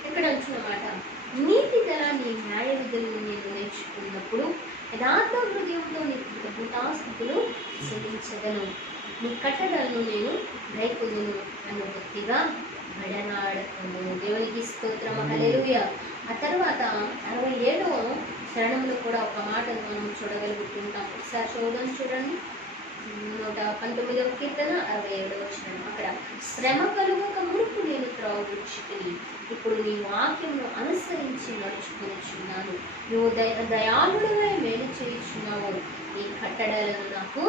ఇక్కడ అంటున్నమాట, నీతి గల నీ న్యాయ విధులను నేను నేర్చుకున్నప్పుడు యథార్థ హృదయంలో నీ కృతజ్ఞతాస్తుతులు చెల్లించగలను. నీ కట్టడలను నేను గైకొనును, నన్ను భక్తిగా బడనాడను. దేవునికి స్తోత్రం, హల్లెలూయా. ఆ తర్వాత 67వ చరణంలో కూడా ఒక మాటను మనం చూడగలుగుతుంటాం. ఒకసారి చూడండి. 119వ కీర్తన 67వ వచనం. అక్కడ శ్రమ కలుగక మునుపు నేను త్రోవ విడిచితిని, ఇప్పుడు నీ వాక్యమును అనుసరించి నడుచుకొనిచున్నాను. నువ్వు దయాళుడవై మేలు చేయుచున్నావు, నీ కట్టడలను నాకు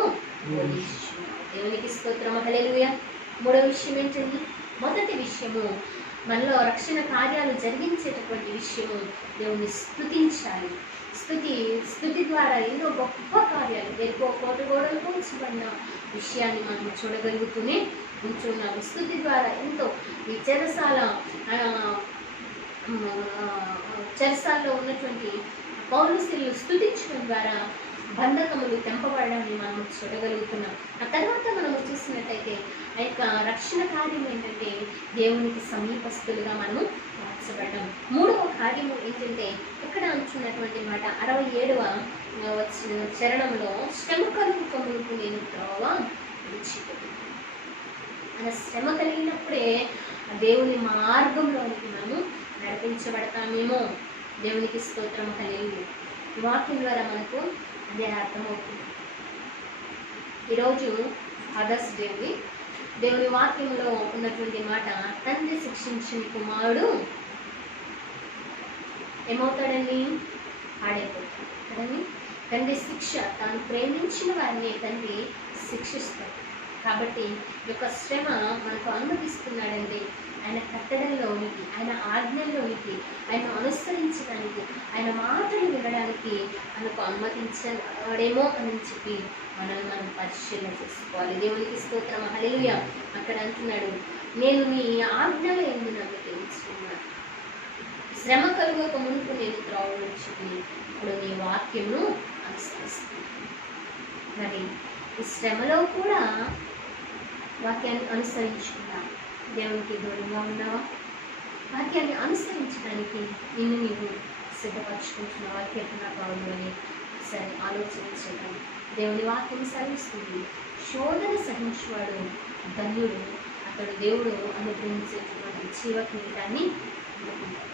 బోధించుచున్నావు. దేవునికి స్తోత్రం, హల్లెలూయా. మూడో విషయం ఏంటండి? మొదటి విషయము, మనలో రక్షణ కార్యాలు జరిగించేటటువంటి విషయము దేవుని స్తుతించాలి. స్తుతి ద్వారా ఎన్నో గొప్ప కార్యాలు, ఎక్కువ కోటగోడలు పోల్చబడిన విషయాన్ని మనం చూడగలుగుతూనే ఉంటున్నాము. స్తుతి ద్వారా ఎంతో ఈ చెరసాల్లో ఉన్నటువంటి పౌలుస్తులు స్తుతించడం ద్వారా బంధకములు తెంపబడడాన్ని మనం చూడగలుగుతున్నాం. ఆ తర్వాత మనం చూసినట్టయితే ఆ యొక్క రక్షణ కార్యం ఏంటంటే దేవునికి సమీపస్తులుగా మనము మార్చబడడం. మూడవ కార్యము ఏంటంటే ఇక్కడ అంటున్నటువంటి మాట 67వ చరణంలో శ్రమ కలుగుక మునుపు నేను త్రోవ విడిచిపెట్టాను. మన శ్రమ కలిగినప్పుడే దేవుని మార్గంలోనికి మనము నడిపించబడతామేమో. దేవునికి స్తోత్రం. హల్లెలూయా. ఈ వాక్యం ద్వారా మనకు అదే అర్థమవుతుంది. ఈరోజు ఫాదర్స్ డే ఉంది. దేవుని వాక్యంలో ఉన్నటువంటి మాట, తండ్రి శిక్షించిన కుమారుడు ఏమవుతాడని? పాడైపోతాడు కదండి. తండ్రి శిక్ష, తాను ప్రేమించిన వారిని తండ్రి శిక్షిస్తాడు. కాబట్టి ఈ యొక్క శ్రమ మనకు అనుమతిస్తున్నాడండి ఆయన కట్టడంలోనికి, ఆయన ఆజ్ఞల్లోనికి, ఆయన అనుసరించడానికి, ఆయన మాటలు వినడానికి మనకు అనుమతించడేమో అని చెప్పి మనం పరిశీలన చేసుకోవాలి. దేవునికి స్తోత్రం. హల్లెలూయా. అక్కడ అంటున్నాడు, నేను నీ ఆజ్ఞల యందు నమ్మిక ఉంచుకున్నాను, శ్రమ కలుగక మునుపు నేను త్రోవ విడిచిపెట్టి ఇప్పుడు నీ వాక్యమును అనుసరిస్తున్నాను. మరి ఈ శ్రమలో కూడా వాక్యాన్ని అనుసరించుకున్నాను. దేవునికి దూరంగా ఉన్నావా? వాక్యాన్ని అనుసరించడానికి నిన్ను నీవు సిద్ధపరచుకుంటున్నావా? కీర్తన కావాలి అని ఒకసారి ఆలోచించడం. దేవుని వాక్యం సెలవిస్తుంది, శోధన సహించువాడు ధన్యుడు, అతడు దేవుడు అనుగ్రహించేటువంటి జీవ కిరీటాన్ని అందుకుంటాడు.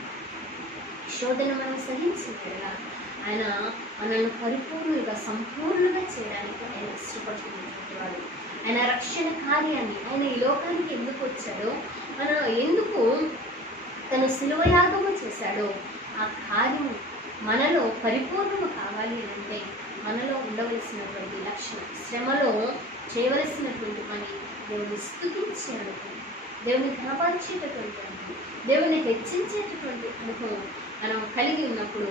శోధన మనం సహించినట్లుగా ఆయన మనల్ని పరిపూర్ణంగా సంపూర్ణంగా చేయడానికి ఆయన ఇష్టపడుతున్నటువంటి వాడు. ఆయన రక్షణ కార్యాన్ని, ఆయన ఈ లోకానికి ఎందుకు వచ్చాడో, మన ఎందుకు తను శిలువ యాగము చేశాడో ఆ కార్యము మనలో పరిపూర్ణము కావాలి అంటే మనలో ఉండవలసినటువంటి లక్షణం, శ్రమలో చేయవలసినటువంటి పని దేవుని స్తుతించే అనుభవం, దేవుని కనపరిచేటటువంటి అనుభవం, దేవుని హెచ్చించేటటువంటి అనుభవం మనం కలిగి ఉన్నప్పుడు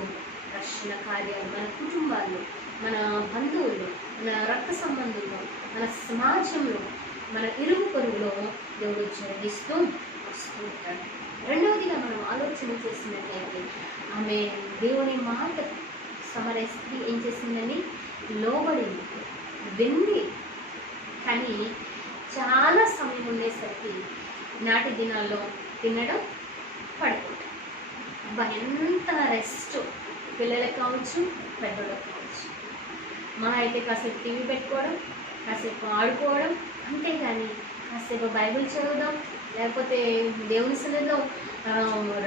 రక్షణ కార్యాలు మన కుటుంబాల్లో, మన బంధువుల్లో, మన రక్త సంబంధుల్లో, మన సమాజంలో, మన ఇరుగు పొరుగులో దేవుడు జరిగిస్తూ వస్తూ ఉంటాడు. రెండవదిగా మనం ఆలోచన చేసినట్లయితే ఆమె దేవుని మాట సమరయ స్త్రీ ఏం చేసిందని? లోబడింది, వింది. కానీ చాలా సమయం ఉండేసరికి నాటి దినాల్లో తినడం, పడుకోవడం, ఎంత రెస్ట్ పిల్లలకు కావచ్చు, పెద్దలకు కావచ్చు. మా అయితే కాసేపు టీవీ పెట్టుకోవడం, కాసేపు ఆడుకోవడం, అంతేగాని కాసేపు బైబిల్ చదవడం, లేకపోతే దేవుని సన్నిధిలో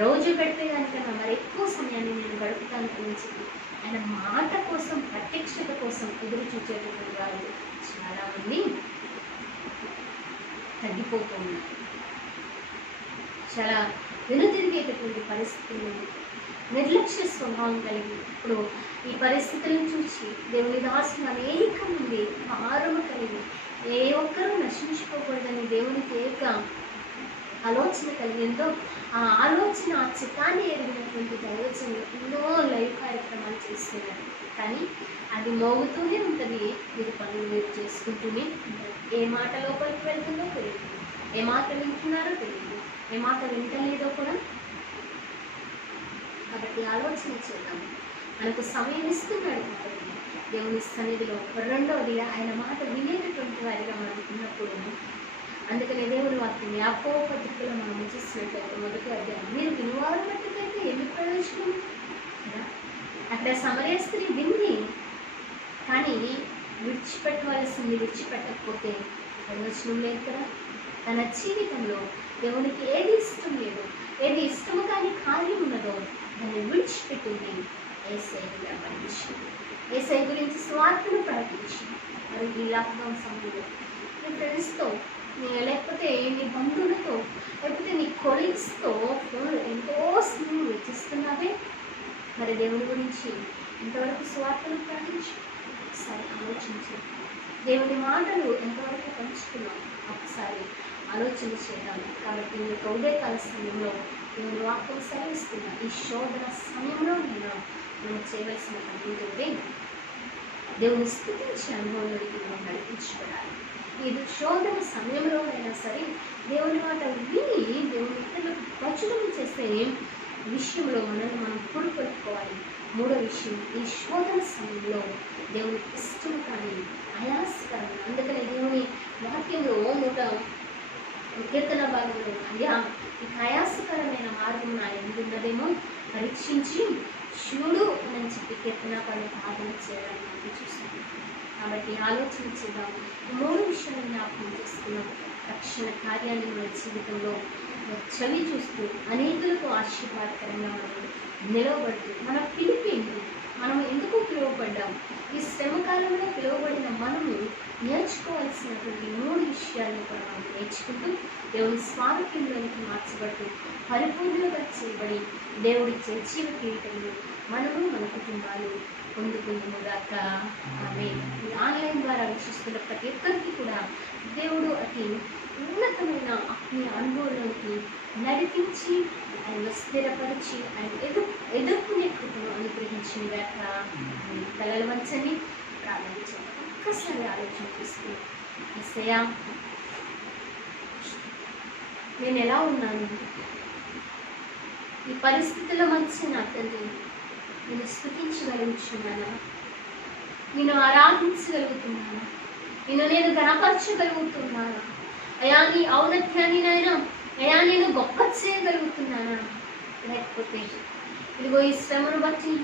రోజు గడిపే దానికన్నా మరి ఎక్కువ సమయాన్ని నేను గడుపుతాను అని చెప్పి ఆయన మాట కోసం, ప్రత్యక్షత కోసం ఎదురు చూసేటటువంటి వారు చాలామంది తగ్గిపోతూ ఉన్నారు. చాలా వెనుతిరిగేటటువంటి పరిస్థితులు, నిర్లక్ష్య స్వభావం కలిగి ఇప్పుడు ఈ పరిస్థితులను చూసి దేవుని దాసులు అనేక మంది భారము కలిగి ఏ ఒక్కరూ నశించుకోకూడదని దేవునికి ఏక ఆలోచన కలిగిందో ఆ ఆలోచన, ఆ చిత్తాన్ని ఎరిగినటువంటి దైవజనులు ఎన్నో లైవ్ కార్యక్రమాలు చేస్తున్నారు. కానీ అది మోగుతూనే ఉంటుంది, మీరు పనులు మీరు చేసుకుంటూనే ఉంటారు. ఏ మాట లోపలికి వెళ్తుందో తెలియదు, ఏ మాట వింటున్నారో తెలియదు, ఏ మాట వింటలేదో కూడా. కాబట్టి ఆలోచన చేద్దాం. మనకు సమయం ఇస్తున్నాడు కాబట్టి దేవుని సన్నిధిలో రెండవదిగా ఆయన మాట వినేటటువంటి వారిగా మనం ఉన్నప్పుడు, అందుకనే దేవుని వాక్యం యాకోబు పత్రికలో మనం చూసినట్లయితే మొదటి అధ్యాయం, మీరు వినివారు మట్టుకైతే ఏమి ప్రయోజనం కదా. అక్కడ సమరయ స్త్రీ వింది, కానీ విడిచిపెట్టవలసింది విడిచిపెట్టకపోతే ప్రయోజనం లేదు కదా. తన జీవితంలో దేవునికి ఏది ఇష్టం లేదో, ఏది ఇష్టము కాని కార్యం ఉన్నదో దాన్ని విడిచిపెట్టింది. యేసయ్య పనిచేసింది, యేసయ్య గురించి స్వార్థను ప్రకటించింది. మరి ఈ లాక్డౌన్ సమయంలో నీ ఫ్రెండ్స్తో, లేకపోతే నీ బంధువులతో, లేకపోతే నీ కొలీగ్స్తో ఫోన్లో ఎంతో సమయం వెచ్చిస్తున్నావే. మరి దేవుని గురించి ఎంతవరకు స్వార్థను ప్రకటించి ఒకసారి ఆలోచించి, దేవుని మాటలు ఎంతవరకు పంచుకున్నాం ఒకసారి ఆలోచన చేద్దాం. కాబట్టి ఈ యొక్క ఉదయకాల సమయంలో దేవుని వాక్యం సెలవిస్తున్నా, ఈ శోధన సమయంలో మనం చేయవలసిన పని ఏంటంటే దేవుని స్తుతించే అనుభవంలోకి మనం నడిపించుకోవాలి. ఇది శోధన సమయంలోనైనా సరే దేవుని మాట విని దేవుని ఇతరులకు ప్రచురణ చేసే విషయంలో మనల్ని మనం పురుకొల్పుకోవాలి. మూడో విషయం, ఈ శోధన సమయంలో దేవునికి ఇష్టం కానీ ఆయాసకరం. అందుకని దేవుని వాక్యంలో కీర్తన భాగంలో అయ్యా ఈ ఆయాసకరమైన మార్గం నా ఎందున్నదేమో పరీక్షించి శివుడు అని చెప్పి కీర్తన పని ప్రార్థన చేయడానికి మనం చూస్తాం. కాబట్టి ఆలోచన చేద్దాం. ఈ 3 విషయాలు జ్ఞాపకం చేసుకున్నాం. రక్షణ కార్యాన్ని మన జీవితంలో చవి చూస్తూ అనేకులకు ఆశీర్వాదకరంగా మనం నిలవబడుతూ మన పిలిపి ఏంటి, మనం ఎందుకు పిలువబడ్డాం, ఈ శ్రమ కాలంలో పిలువబడిన మనము నేర్చుకోవాల్సినటువంటి 3 విషయాలను కూడా మనం నేర్చుకుంటూ దేవుని స్వారూప్యంలోనికి మార్చబడుతూ పరిపూర్ణంగా చేయబడి దేవుడిచ్చే జీవ కిరీటంలో మనము మన కుటుంబాలు పొందుకుంటుగాక. ఆమె ఈ ఆన్లైన్ ద్వారా వీక్షిస్తున్న ప్రతి ఒక్కరికి కూడా దేవుడు అతి ఉన్నతమైన ఆత్మీయ అనుభవంలోకి నడిపించి ఆయన స్థిరపరిచి ఆయన ఎదుర్కొనే కృపను అనుగ్రహించిన గాక. తలలు వంచని ప్రారంభించాలి. ఒక్కసారి ఆలోచన చేసుకుని యేసయ్యా నేను ఎలా ఉన్నాను, ఈ పరిస్థితుల మధ్య నా తండ్రి నేను స్తుతించగలుగుతున్నానా, నేను ఆరాధించగలుగుతున్నానా, నేను గణపరచగలుగుతున్నానా, అయా నీ ఔన్నత్యాన్ని నాయనా అయా నేను గొప్ప చేయగలుగుతున్నానా, లేకపోతే ఇదిగో ఈ శ్రమను బట్టి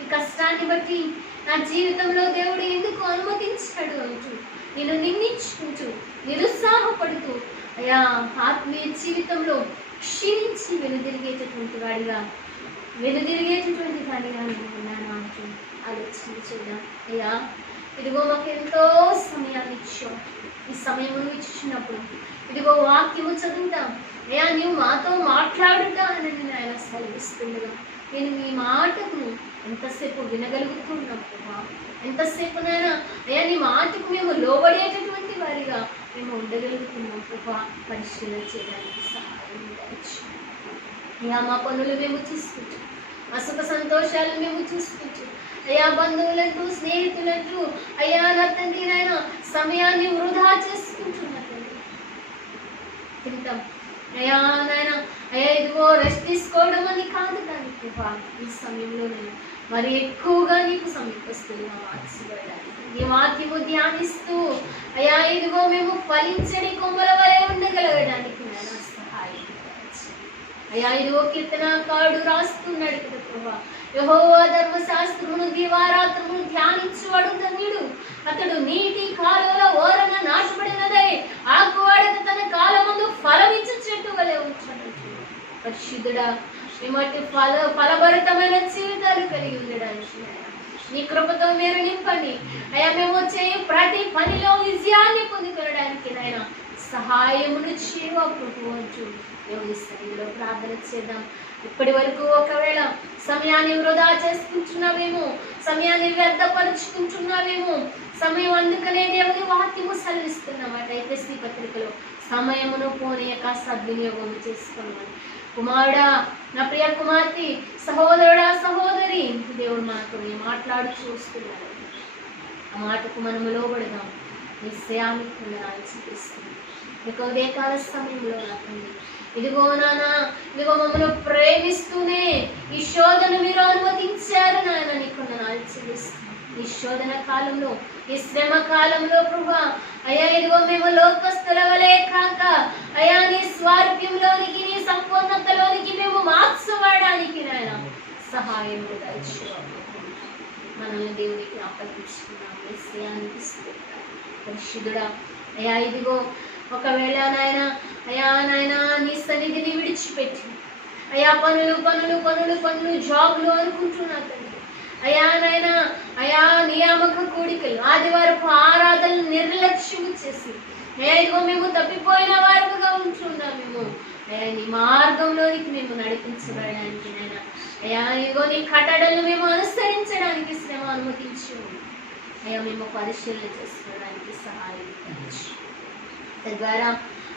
ఈ కష్టాన్ని బట్టి నా జీవితంలో దేవుడు ఎందుకు అనుమతించాడు అంటూ నేను నిందించుకుంటూ నిరుత్సాహపడుతూ అయా ఆత్మీయ జీవితంలో క్షీణించి వెనుదిరిగేటటువంటి వాడిగా నేను ఉన్నాను అంటూ ఆలోచన చేద్దాం. అయ్యా ఇదిగో మాకు ఎంతో సమయాన్ని ఇచ్చావు. ఈ సమయమును ఇచ్చినప్పుడు ఇదిగో వాక్యము చదువుతాం. అయ్యా నీవు మాతో మాట్లాడుతా అని ఆయన సెలవిస్తుండగా నేను మీ మాటకు ఎంతసేపు వినగలుగుతున్నాం ప్రభా, ఎంతసేపునైనా అయ్యా నీ మాటకు మేము లోబడేటటువంటి వారిగా మేము ఉండగలుగుతున్నాం ప్రభా. పరిశీలన చేయడానికి సహాయం చేయవచ్చు. అయ్యా మా పనులు మేము చూసుకుంటాం, మా సుఖ సంతోషాలు మేము చూసుకుంటాం. అయ్యా బంధువులంటూ స్నేహితులంటూ అయ్యా నా తండ్రి నాయన సమయాన్ని వృధా చేసుకుంటున్నా తండ్రి. తింటాం అయ్యా నాయన అయ్యా ఇదిగో రెస్ట్ తీసుకోవడం అని కాదు, కానీ ప్రభా ఈ సమయంలో నేను మరి ఎక్కువగా నీకు సమీపస్తున్నా మార్చబడడానికి నీ వాక్యము ధ్యానిస్తూ అయ్యా ఇదిగో మేము ఫలించని కొమ్మల వలె ఉండగలగడానికి నాయన సహాయం. అయ్యా ఇదిగో కీర్తనకారుడు రాస్తున్నాడు కదా ప్రభా, యెహోవా ధర్మశాస్త్రమును దివారాత్రమును ధ్యానించువాడు ధన్యుడు, అతడు నీటి కాలువల ఓరన నాటబడినదై ఆకువాడక తన కాలమందు ఫలమిచ్చు చెట్టు వలె ఉంచాడు. పరిశుద్ధుడా మేమటి ఫలభరితమైన జీవితాలు కలిగి ఉండడానికి నీ కృపతో మీరు నింపండి. అయ్యా మేము చేయు ప్రతి పనిలో విజయాన్ని పొందుకోవడానికి నాయన సహాయమును చేయవా ప్రభు అంటూ దేవుని సన్నిధిలో ప్రార్థన చేద్దాం. ఇప్పటి వరకు ఒకవేళ సమయాన్ని వృధా చేసుకుంటున్నావేమో, సమయాన్ని వ్యర్థపరుచుకుంటున్నావేమో, సమయం అందుకనే దేవుని వాక్యము సెలవిస్తున్నమాట. అయితే శ్రీ పత్రికలో సమయమును పోనీయక సద్వినియోగం చేసుకున్నాను. కుమారుడా నా ప్రియ కుమార్తె, సహోదరుడా సహోదరి, దేవుడు మనతో మాట్లాడు చూస్తున్నాడు. ఆ మాటకు మనము లోబడదాం. నిశ్చయాన్ని పొందనాలు చూపిస్తుంది. ఇక ఉదయకాల సమయంలో నాకండి ఇదిగో నానా ఇదిగో మమ్మల్ని ప్రేమిస్తూనే ఈ శోధన మీరు అనుమతించారు నాయన, నీకు వందనాలు చెల్లిస్తున్నాను. ఈ శోధన కాలంలో ఈ శ్రమ కాలంలో ప్రభా అయ్యా ఇదిగో మేము లోకస్తుల వలె కాక అయ్యా నీ స్వారూప్యంలోనికి నీ సంపూర్ణతలోనికి మేము మార్చబడడానికి నాయన సహాయం మనల్ని దేవునికి అప్పగించుకున్నాం. విషయానికి పరిశుద్ధుడా అయ్యా ఇదిగో ఒకవేళ నాయన అయ్యా నాయన నీ సన్నిధిని విడిచిపెట్టి అయ్యా పనులు జాబ్లు అనుకుంటున్నా తండ్రి. అయ్యా నాయన అయా నియామక కోడికలు ఆదివారపు ఆరాధనలు నిర్లక్ష్యం చేసి అయ్యా ఇదిగో మేము తప్పిపోయిన వారుగా ఉంటున్నాం. మేము అయ్యా నీ మార్గంలోనికి మేము నడిపించబడడానికి నాయన అయ్యా ఇదిగో నీ కట్టడలను మేము అనుసరించడానికి శ్రమ అనుమతించు. అయ్యా మేము పరిశీలన చేసుకోవడానికి సహాయం తద్వారా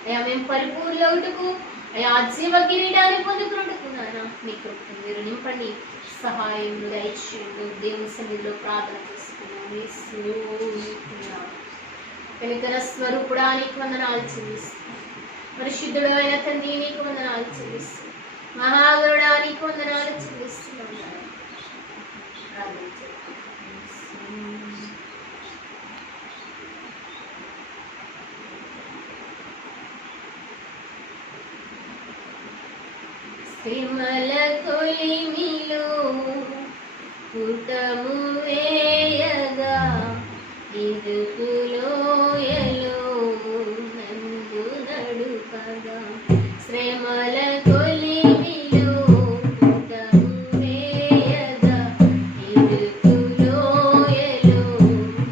అయ్యా మేము పరిపూర్ణకు అయ్యా జీవ కిరీటాన్ని పొందుకుంటున్నాను. మీ కృప మీరు నింపండి, సహాయం దయచేయండి. దేవుని సన్నిధిలో ప్రార్థన చేసుకున్నాం. కనికర స్వరూపుడా నీకు వందనాలు చెల్లిస్తున్నాను. పరిశుద్ధుడు అయిన తండ్రి నీకు వందనాలు చెల్లిస్తున్నాను. మహాగరుడా నీకు వందనాలు చెల్లిస్తున్నాను. శ్రీమల కొలిమిలో పుటము వేయగా ఇరుకులోయలో నన్ను నడుపగా శ్రమల కొలిమిలో పుటము వేయగా ఇరుకులోయలో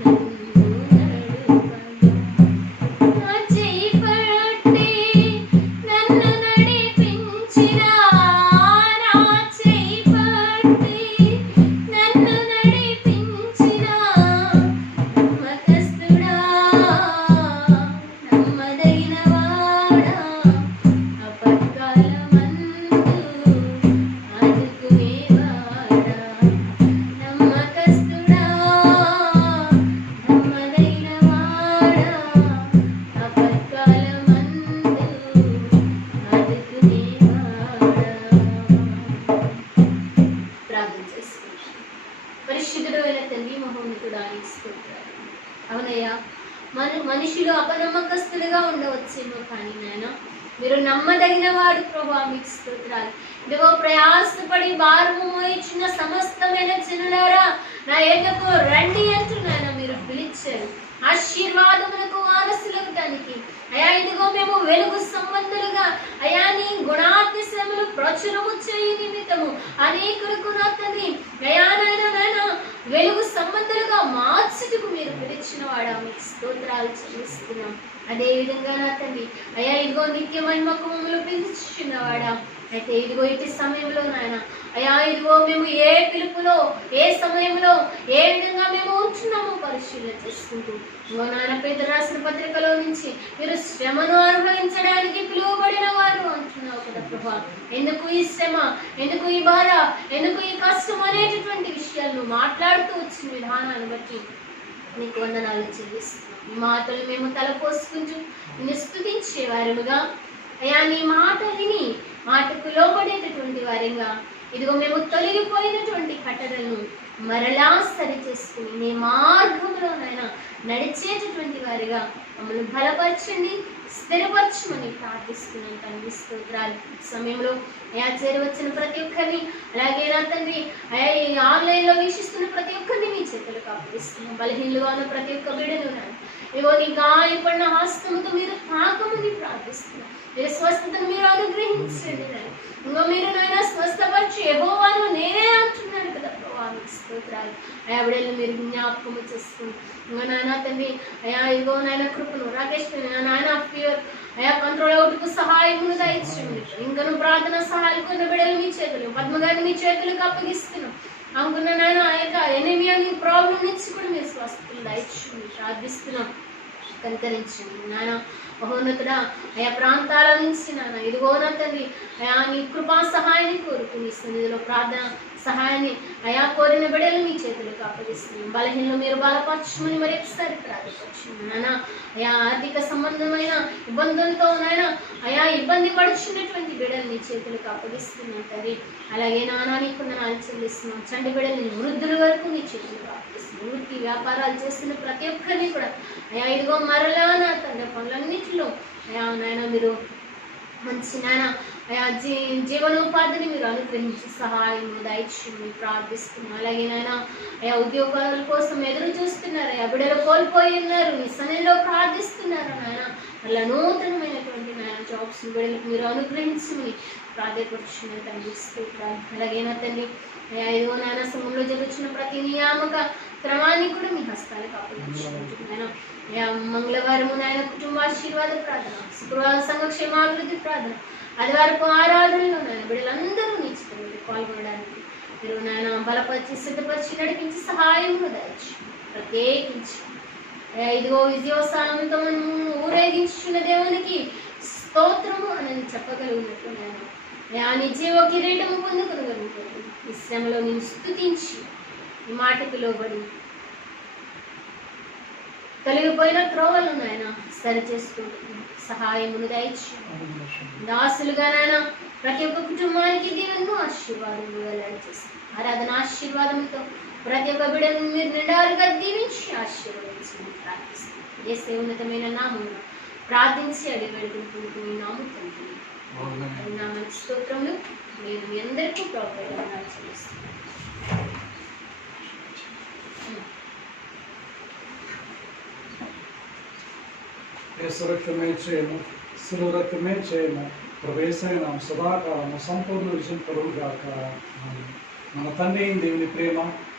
నన్ను నడుపగా నా చెయ్యి పట్టి నన్ను నడిపించిన నా చెయ్యి పట్టి నన్ను నడిపించిన నమ్మకస్తుడా నమ్మదగిన వాడా అపత్కాలమందు ఆదుకునేవాడా నమ్మకస్తుడా నమ్మదగిన వాడా అపత్కాలమందు ఆదుకునేవాడా. ప్రార్థన చేసుకుంటాం. పరిశుద్ధుడు అయిన తండ్రి మహోన్నతుడా నీకు స్తోత్రాలు. అవునయ్యా, మనుషులు అపనమ్మకస్తులుగా ఉండవచ్చేమో కానీ నాయన మీరు నమ్మదగిన వాడు ప్రభా, మీకు స్తోత్రాలు. ఇదిగో ప్రయాసపడి భారము మోయించిన సమస్తమైన జనులారా నా ఎద్దకు రండి అంటూ నాయన మీరు పిలిచారు. ఆశీర్వాదములకు వారసులవటానికి అయా ఇదిగో మేము వెలుగు సంబంధులుగా అయా నీ గుణాతిశయములు ప్రచురము చేయ నిమిత్తము అనేకులకు నా తండ్రి అయా నాయన వెలుగు సంబంధులుగా మార్చుటకు మీరు పిలిచిన వాడా, మీకు స్తోత్రాలు చెల్లిస్తున్నాం. అదే విధంగా నా తండ్రి అయా ఇదిగో నిత్య మహిమకు మమ్మల్ని పిలుచుచున్నవాడా, అయితే ఇదిగో ఇటు సమయంలో నాయన అయా ఇదిగో మేము ఏ పిలుపులో ఏ సమయంలో ఏ విధంగా మేము ఉంటున్నామో పరిశీలన చేసుకుంటూ ఇదిగో నాయన పేతురు రాసిన పత్రికలో నుంచి మీరు శ్రమను అనుభవించడానికి పిలువబడిన వారు అంటున్నావు కదా ప్రభా. ఎందుకు ఈ శ్రమ, ఎందుకు ఈ బాధ, ఎందుకు ఈ కష్టం అనేటటువంటి విషయాలను మాట్లాడుతూ వచ్చిన విధానాన్ని బట్టి నీకు వందనాలు చెల్లిస్తున్నాం. ఈ మాటలు మేము తలపోసుకుంటూ నిన్ను స్తుతించే వారముగా అయా నీ మాట విని మాటకు లోబడేటటువంటి వారంగా ఇదిగో మేము తొలగిపోయినటువంటి కట్టడలను మరలా సరి చేసుకుని నీ మార్గంలోనైనా నడిచేటటువంటి వారిగా మమ్మల్ని బలపరచండి, స్థిరపరచమని ప్రార్థిస్తున్నాం తండ్రి. స్తోత్రాలు. సమయంలో అయా చేరవచ్చిన ప్రతి ఒక్కరిని, అలాగే నా తండ్రి అయా ఈ ఆన్లైన్లో వీక్షిస్తున్న ప్రతి ఒక్కరిని మీ చేతులకు అప్పగిస్తున్నాం. బలహీనలుగా ఉన్న ప్రతి ఒక్క బిడ్డను ఇవో నీ గాయపడిన హస్తముతో మీరు తాకమని ప్రార్థిస్తున్నాం. మీరు స్వస్థతను మీరు అనుగ్రహించండి. ఇంకో మీరు నాయన స్వస్థపరిచి యెహోవాను నేనే అంటున్నాను కదా ప్రభా, మీకు స్తోత్రాలు. అయా బిడ్డలు మీరు జ్ఞాపకము చేసుకుంటాం. ఇంకో నాయన తండ్రి అయా ఇదిగో నాయన కృపను రాకేష్ నాయన ఫీవర్ అయా కంట్రోల్ అవుట్కు సహాయమును దయచేయండి. ఇంకను ప్రార్థన సహాయాలు కొన్న బిడ్డలు మీ చేతులు, పద్మగారిని మీ చేతులకు అప్పగిస్తున్నాం. అనుకున్న నాయన ఆ యొక్క ఎనిమియా ప్రాబ్లం నుంచి కూడా మీరు స్వస్థతలు దయచేయండి ప్రార్థిస్తున్నాం. కనికరించండి నాయన మహోన్నతుడా. ఆయా ప్రాంతాల నుంచి నాన్న ఇదిగో నా తండ్రి అయా నీ కృపా సహాయాన్ని కోరుకుని సన్నిధిలో ప్రార్థన సహాయాన్ని అయా కోరిన బిడ్డలు మీ చేతులకు అప్పగిస్తున్నాం. బలహీనలు మీరు బలపరచమని మరొకసారి ప్రార్థించండి నాన్న. అయా ఆర్థిక సంబంధమైన ఇబ్బందులతో నాయన అయా ఇబ్బంది పడుచున్నటువంటి బిడ్డలు మీ చేతులకు అప్పగిస్తున్నాం తండ్రి. అలాగే నాన్న నీకు వందనాలు చెల్లిస్తున్నాం. చంటి బిడ్డలని వృద్ధుల వరకు మీ చేతులకు అప్పగిస్తున్నాం. వృత్తి వ్యాపారాలు చేస్తున్న ప్రతి ఒక్కరిని కూడా అయా ఇదిగో మరలా నా తండ్రి పనులన్నింటిలో అయా నాయన మీరు మంచి నాయన అయా జీవనోపాధిని మీరు అనుగ్రహించి సహాయం దయచేయమని ప్రార్థిస్తున్నాం. అలాగే నాయన అయా ఉద్యోగాల కోసం ఎదురు చూస్తున్నారు, అయా బిడ్డలు కోల్పోయి ఉన్నారు, మీ సన్నిధిలో ప్రార్థిస్తున్నారు నాయన. అలా నూతనమైనటువంటి నాయన జాబ్స్ బిడ్డలకు మీరు అనుగ్రహించమని ప్రార్థపడుచున్న తండ్రి స్తోత్రాలు. అలాగే నా తండ్రి అయా ఇదిగో నాయన సమయంలో జరుగుతున్న ప్రతి నియామక క్రమాన్ని కూడా మీ హస్తాలకు అప్పగించుకుంటున్నాను. మంగళవారము నాయన కుటుంబాశీర్వాద ప్రార్థన, శుక్రవారం సంఘ క్షేమాభివృద్ధి ప్రార్థన, ఆదివారపు ఆరాధనలో నాయన బిడ్డలందరూ నీ చిత్రంలో పాల్గొనడానికి మీరు నాయన బలపరిచి సిద్ధపరిచి నడిపించి సహాయం దయచి ప్రత్యేకించి ఇదిగో విజయోత్సాహంతో మనం ఊరేగించున్న దేవునికి స్తోత్రము అని చెప్పగలిగినట్టు నాయన నీ జీవ కిరీటము పొందుకోగలుగుతాను. ఈ శ్రమలో నేను స్తుతించి ఈ మాటకు లోబడి తొలగిపోయిన త్రోవలు నాయన సరి చేసుకుంటున్నాను. సహాయమును దయచి దాసులుగా నాయన ప్రతి ఒక్క కుటుంబానికి దీవెను ఆశీర్వాదము వెల్లడి చేస్తాను. ఆరాధన ఆశీర్వాదంతో ప్రతి ఒక్క బిడ్డను మీరు నిండారుగా దీవించి ఆశీర్వదించమని ప్రార్థిస్తాను. యేసు ఉన్నతమైన నామమున ప్రార్థించి అడిగి వేడుకుంటున్నాము తండ్రి. స్తోత్రములు నేను మీ అందరికీ ప్రభు వందనాలు చెల్లిస్తున్నాను. యేసు రక్తమే చేయము, శిలువ రక్తమే చేయము, ప్రవేశైన సదాకాలము సంపూర్ణ విజయం కలుగుగాక. మన తండ్రి అయిన దేవుని ప్రేమ,